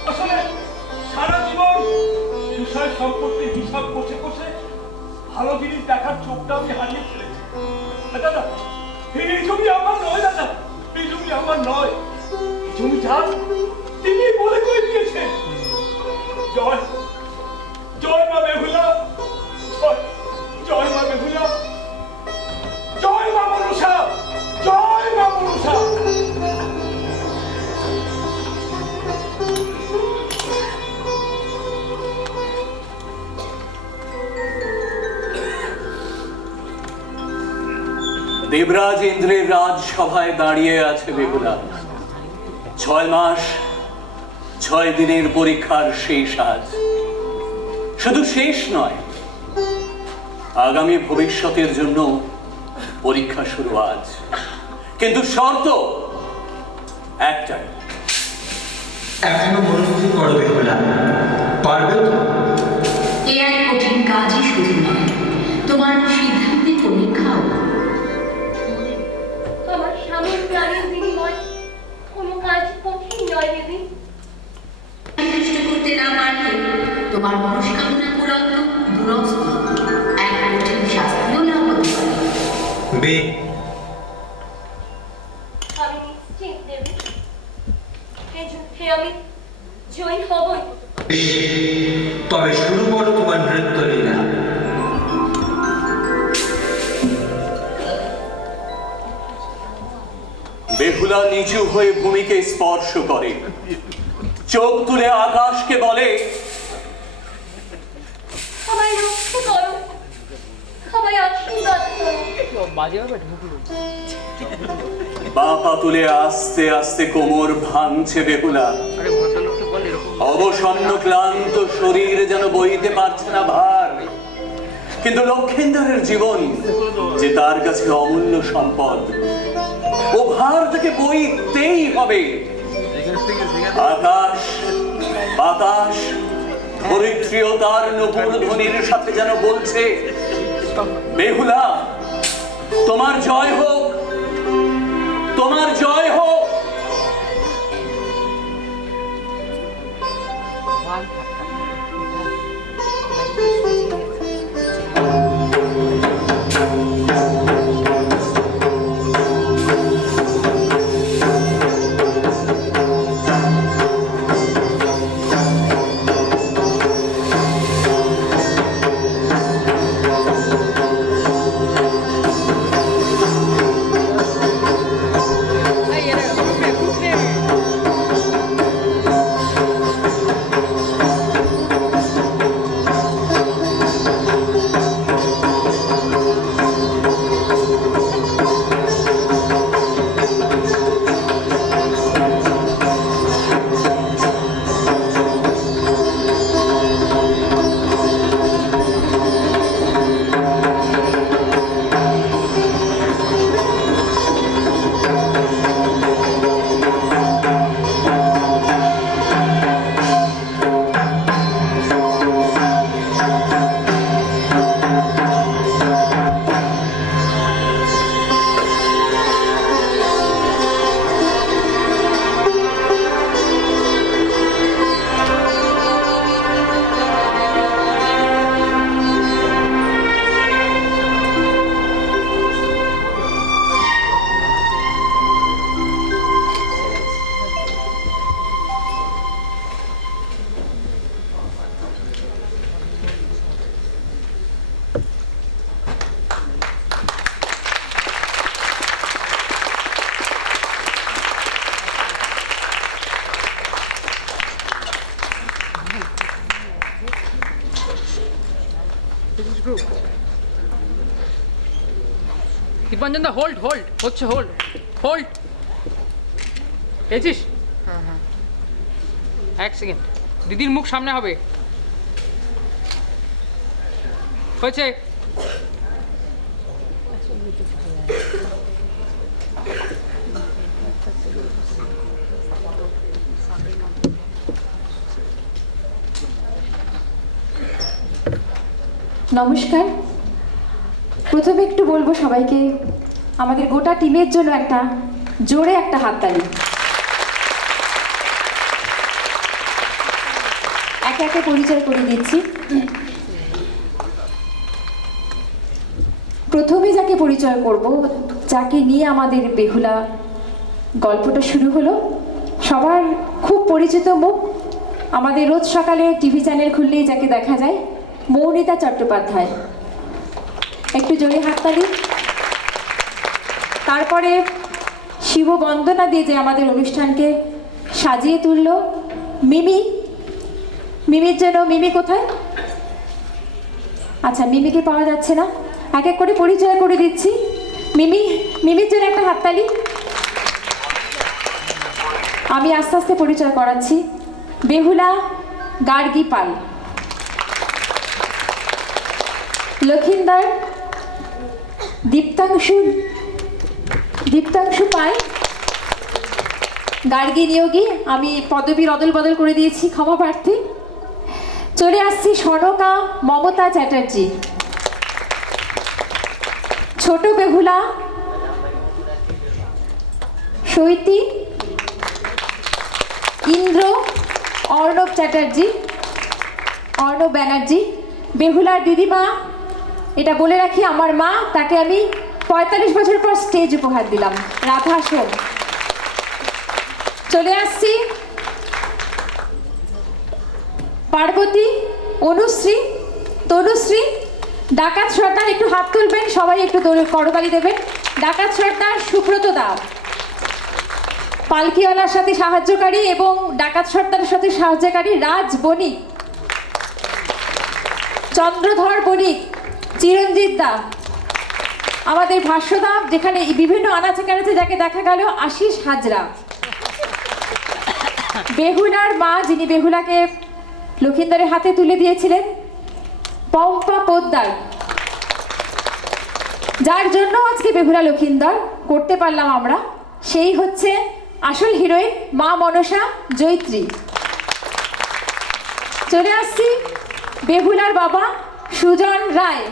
আসলে সারা জীবন বিষয় সম্পত্তির হিসাব কষে কষে ভালো জিনিস দেখার চোখটা আমি হারিয়ে ফেলেছি। দাদা, এই জমি আমার নয় দাদা, এই জমি আমার নয়। এই জমি যার তিনি বলে করে দিয়েছেন। জয় জয় মা বেহুলা, জয় জয় মা বেহুলা, জয় মা মনসা, জয় মা মনসা। দেবরাজ ইন্দ্রের রাজসভায় দাঁড়িয়ে আছে বেহুলা। 6 মাস 6 দিনের পরীক্ষার শেষ আজ। শুধু শেষ নয়, আগামী ভবিষ্যতের জন্য পরীক্ষা শুরু আজ। কিন্তু শর্ত একটাই। এখনো মনস্থির করো বেহুলা, পারবে তো? এ এক কঠিন কাজই শুধু নয়, তোমার সিদ্ধান্তের পরীক্ষাও। আমার স্বামীর প্রাণের বিনিময় কোনো কাজ কঠিন নয় দিদি। সন্তুষ্ট করতে না পারলে তোমার মনস্কামনা পূরণ তো দুরস্ত, এক কঠিন শাস্তিও না হতে পারে। আমি নিশ্চিত দেবী, এই যুদ্ধে আমি জয়ী হবই। তবে শুরু করো তোমার নৃত্য লীলা। বেহুলা নিচু হয়ে ভূমিকে স্পর্শ করে, চোখ তুলে আকাশকে বলে, আমায় রক্ষা করো, আমায় আশীর্বাদ করো। বা পা তুলে আস্তে আস্তে কোমর ভাঙছে বেহুলা। অবসন্ন ক্লান্ত শরীর যেন বইতে পারছে না ভার। কিন্তু লক্ষেন্দরের জীবন যে তার কাছে অমূল্য সম্পদ, ও ভার থেকে বইতেই হবে। আকাশ বাতাস ধরিত্রীও তার নপুর ধ্বনির সাথে যেন বলছে, বেহুলা তোমার জয় হোক, তোমার জয় হোক। দীপাঞ্জন দা হোল্ড হোল্ড হচ্ছে, হোল্ড হোল্ড পেয়েছিস? হ্যাঁ, 1 সেকেন্ড, দিদির মুখ সামনে হবে। হয়েছে। নমস্কার। প্রথমে একটু বলবো সবাইকে আমাদের গোটা টিমের জন্য একটা জোরে একটা হাততালি। একে একে পরিচয় করে দিচ্ছি। প্রথমে যাকে পরিচয় করব, যাকে নিয়ে আমাদের বেহুলা গল্পটা শুরু হলো, সবার খুব পরিচিত মুখ, আমাদের রোজ সকালে টিভি চ্যানেল খুললেই যাকে দেখা যায়, মৌমিতা চট্টোপাধ্যায়। একটু জোরে হাততালি। তারপরে শিব বন্দনা দিয়ে যে আমাদের অনুষ্ঠানকে সাজিয়ে তুললো, মিমি। মিমির জন্য, মিমি কোথায়? আচ্ছা, মিমিকে পাওয়া যাচ্ছে না, এক এক করে পরিচয় করে দিচ্ছি। মিমির জন্য একটা হাততালি। আমি আস্তে আস্তে পরিচয় করাচ্ছি। বেহুলা গার্গী পাল, লক্ষিন্দর দীপ্তাংশু পাল, গার্গী নিয়োগী। আমি পদবীর অদল বদল করে দিয়েছি, ক্ষমা প্রার্থী। চলে আসছি সনকা মমতা চ্যাটার্জি, ছোট বেহুলা শৈতী ইন্দ্র অর্ণব ব্যানার্জি। বেহুলার দিদিমা, এটা বলে রাখি, আমার মা, তাকে আমি 45 বছর পর স্টেজ উপহার দিলাম, রাধা সোম। চলে আসছি পার্বতী, অনুশ্রী, তনুশ্রী, ডাকাত সর্দার। একটু হাত তুলবেন সবাই, একটু করতালি দেবেন। ডাকাত সর্দার সুব্রত দা, পালকিওয়ালার সাথে সাহায্যকারী এবং ডাকাত সর্দারের সাথে সাহায্যকারী রাজ বণিক, চন্দ্রধর বণিক, চিরঞ্জিত দা, আমাদের ভাষ্যদা, যেখানে বিভিন্ন আনাচে কানাচে যাকে দেখা গেল, আশিস হাজরা। বেহুলার মা, যিনি বেহুলাকে লক্ষিন্দরের হাতে তুলে দিয়েছিলেন, পম্পা পোদ্দার, যার জন্য আজকে বেহুলা লক্ষিন্দর করতে পারলাম আমরা, সেই হচ্ছে আসল হিরোইন মা মনসা জৈত্রী। চলে আসছি বেহুলার বাবা সুজন রায়,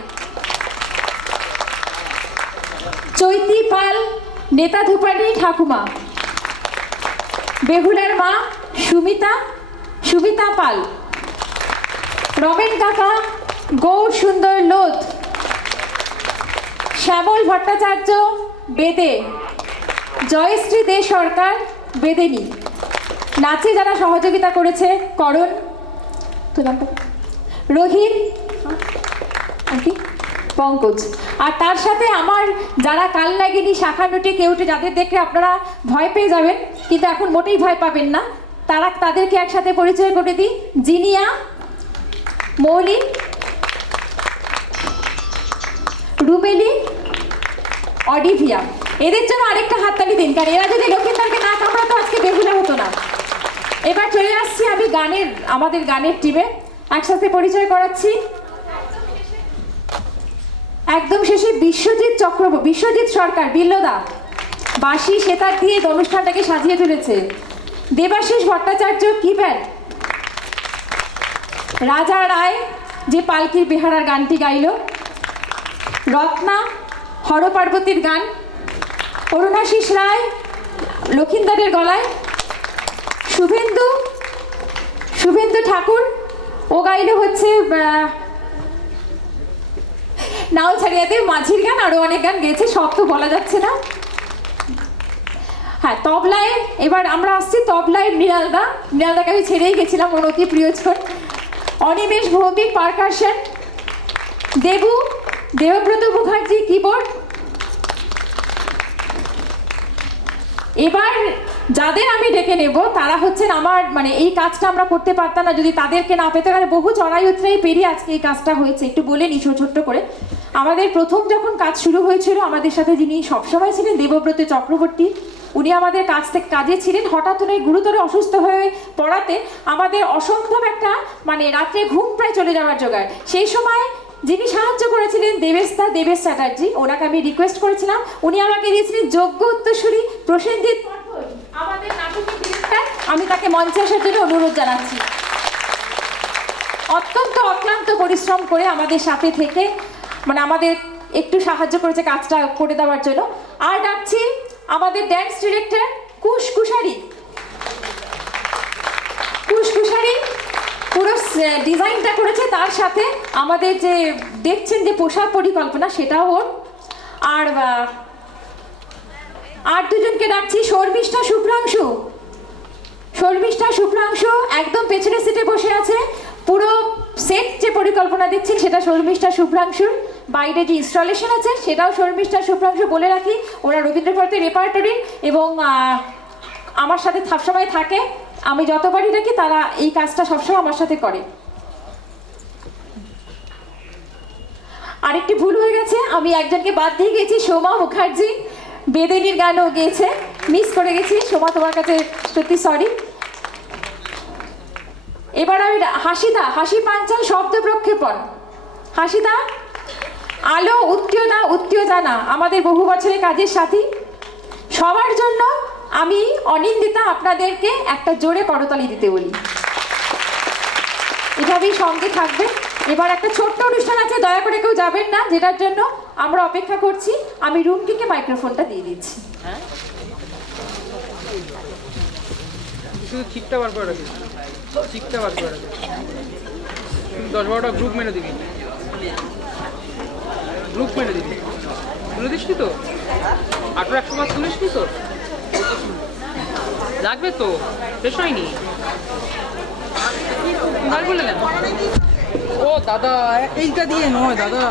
চৈতি পাল, নেতা ধূপানি ঠাকুমা। বেহুলার মা সুমিতা পাল, রমেন কাকা গৌর সুন্দর লোধ, শ্যামল ভট্টাচার্য বেদে, জয়শ্রী দে সরকার বেদেনি। নাচে যারা সহযোগিতা করেছে, করণ, রোহিত, পঙ্কজ। আর তার সাথে আমার যারা কাল লাগেনি, শাখানুটি, কেউটে, যাদের দেখে আপনারা ভয় পেয়ে যাবেন, কিন্তু এখন মোটেই ভয় পাবেন না, তাদেরকে একসাথে পরিচয় করে দিই। জিনিয়া, মৌলি, রুমেলি, অডিভিয়া। এদের জন্য আরেকটা হাততালি দিন, কারণ এরা যদি লক্ষিন্দরকে না কামড়াতো আজকে বেহুলা হতো না। এবার চলে আসছি আমি আমাদের গানের টিমে, একসাথে পরিচয় করাচ্ছি। একদম শেষে বিশ্বজিৎ সরকার, বিল্লদা, বাঁশি সেতার দিয়ে অনুষ্ঠানটাকে সাজিয়ে তুলেছে। দেবাশিস ভট্টাচার্য কিপ্যাড, রাজা রায়, যে পালকির বেহারার গানটি গাইল, রত্না হরপার্বতীর গান, অরুণাশিস রায় লক্ষিন্দরের গলায়, শুভেন্দু ঠাকুর, ও গাইল হচ্ছে নাও ছাড়িয়াতে মাঝির গান, আরো অনেক গান গেয়েছে, সব তো বলা যাচ্ছে না। হ্যাঁ, তবলায় এবার আমরা আসছি, তবলায় মৃণালদাকে আমি ছেড়েই গেছিলাম, ওর অতি প্রিয়জন। Animesh Bhowmik percussion, Debabrata Mukherjee keyboard. এবার যাদের আমি ডেকে নেব তারা হচ্ছেন আমার, মানে এই কাজটা আমরা করতে পারতাম না যদি তাদেরকে না পেতে গেলে, বহু চড়াই উতরাই পেরিয়ে আজকে এই কাজটা হয়েছে। একটু বলে নি ছোট্ট করে, আমাদের প্রথম যখন কাজ শুরু হয়েছিল, আমাদের সাথে যিনি সবসময় ছিলেন দেবব্রত চক্রবর্তী, উনি আমাদের কাজে ছিলেন। হঠাৎ উনি গুরুতর অসুস্থ হয়ে পড়াতে আমাদের অসম্ভব একটা, মানে রাত্রে ঘুম প্রায় চলে যাওয়ার জোগাড়। সেই সময় যিনি সাহায্য করেছিলেন দেবেশ চ্যাটার্জি, ওনাকে আমি রিকোয়েস্ট করেছিলাম, উনি আমাকে দিয়েছিলেন যোগ্য উত্তরসূরি প্রসেনজিৎ, আমাদের নাটকের ডিরেক্টর। আমি তাকে মঞ্চে আসার জন্য অনুরোধ জানাচ্ছি। অত্যন্ত অক্লান্ত পরিশ্রম করে আমাদের সাথে থেকে, মানে আমাদের একটু সাহায্য করেছে কাজটা করে দেওয়ার জন্য। আর ডাকছি আমাদের ড্যান্স ডিরেক্টর কুশ কুশারি, পুরো ডিজাইনটা করেছে, তার সাথে আমাদের যে দেখছেন যে পোশাক পরিকল্পনা সেটাও ওর। আর দুজনকে ডাকছি, শর্মিষ্ঠা শুভ্রাংশু। শর্মিষ্ঠা শুভ্রাংশু একদম পেছনের সিটে বসে আছে। পুরো সেট যে পরিকল্পনা দেখছেন সেটা শর্মিষ্ঠা শুভ্রাংশুর। বাইরে যে ইনস্টলেশন আছে সেটাও শর্মিষ্ঠা শুভ্রাংশু। বলে রাখি ওরা রবীন্দ্রভারতী রেপার্টরি এবং আমার সাথে সবসময় থাকে। আমি যতবারই ডাকি তারা এই কাজটা সবসময় আমার সাথে করে। আরেকটি ভুল হয়ে গেছে, আমি একজনকে বাদ দিয়ে গেছি, সোমা মুখার্জি। বেদেনির গানও গেয়েছে, মিস করে গেছি। সোমা, তোমার কাছে সত্যি সরি। এবার আমি হাসিদা, হাসি পাঞ্চাল শব্দ প্রক্ষেপণ। হাসিদা, আলো উত্তীয়না উত্তীয়জানা আমাদের বহু বছরের কাজের সাথী। সবার জন্য আমি অনিন্দিতা আপনাদেরকে একটা জোরে করতালি দিতে বলি, এভাবেই সঙ্গে থাকবে। এবার একটা ছোট্ট অনুষ্ঠান আছে, দয়া করে কেউ যাবেন না, যেটার জন্য আমরা অপেক্ষা করছি। আমি রুমকিকে মাইক্রোফোনটা দিয়ে দিচ্ছি। শুধু ঠিকটা বার করে রাখি, ঠিকটা বার করে রাখি। 10-12টা গ্রুপ মেরে দিবি, গ্রুপ মেরে দিবি। তুলে দিস তো 18-100 মাস তুলিস তো? লাগবে তো, শেষ হয়নি। বলে দেন। ও দাদা, এইটা দিয়ে নয় দাদা।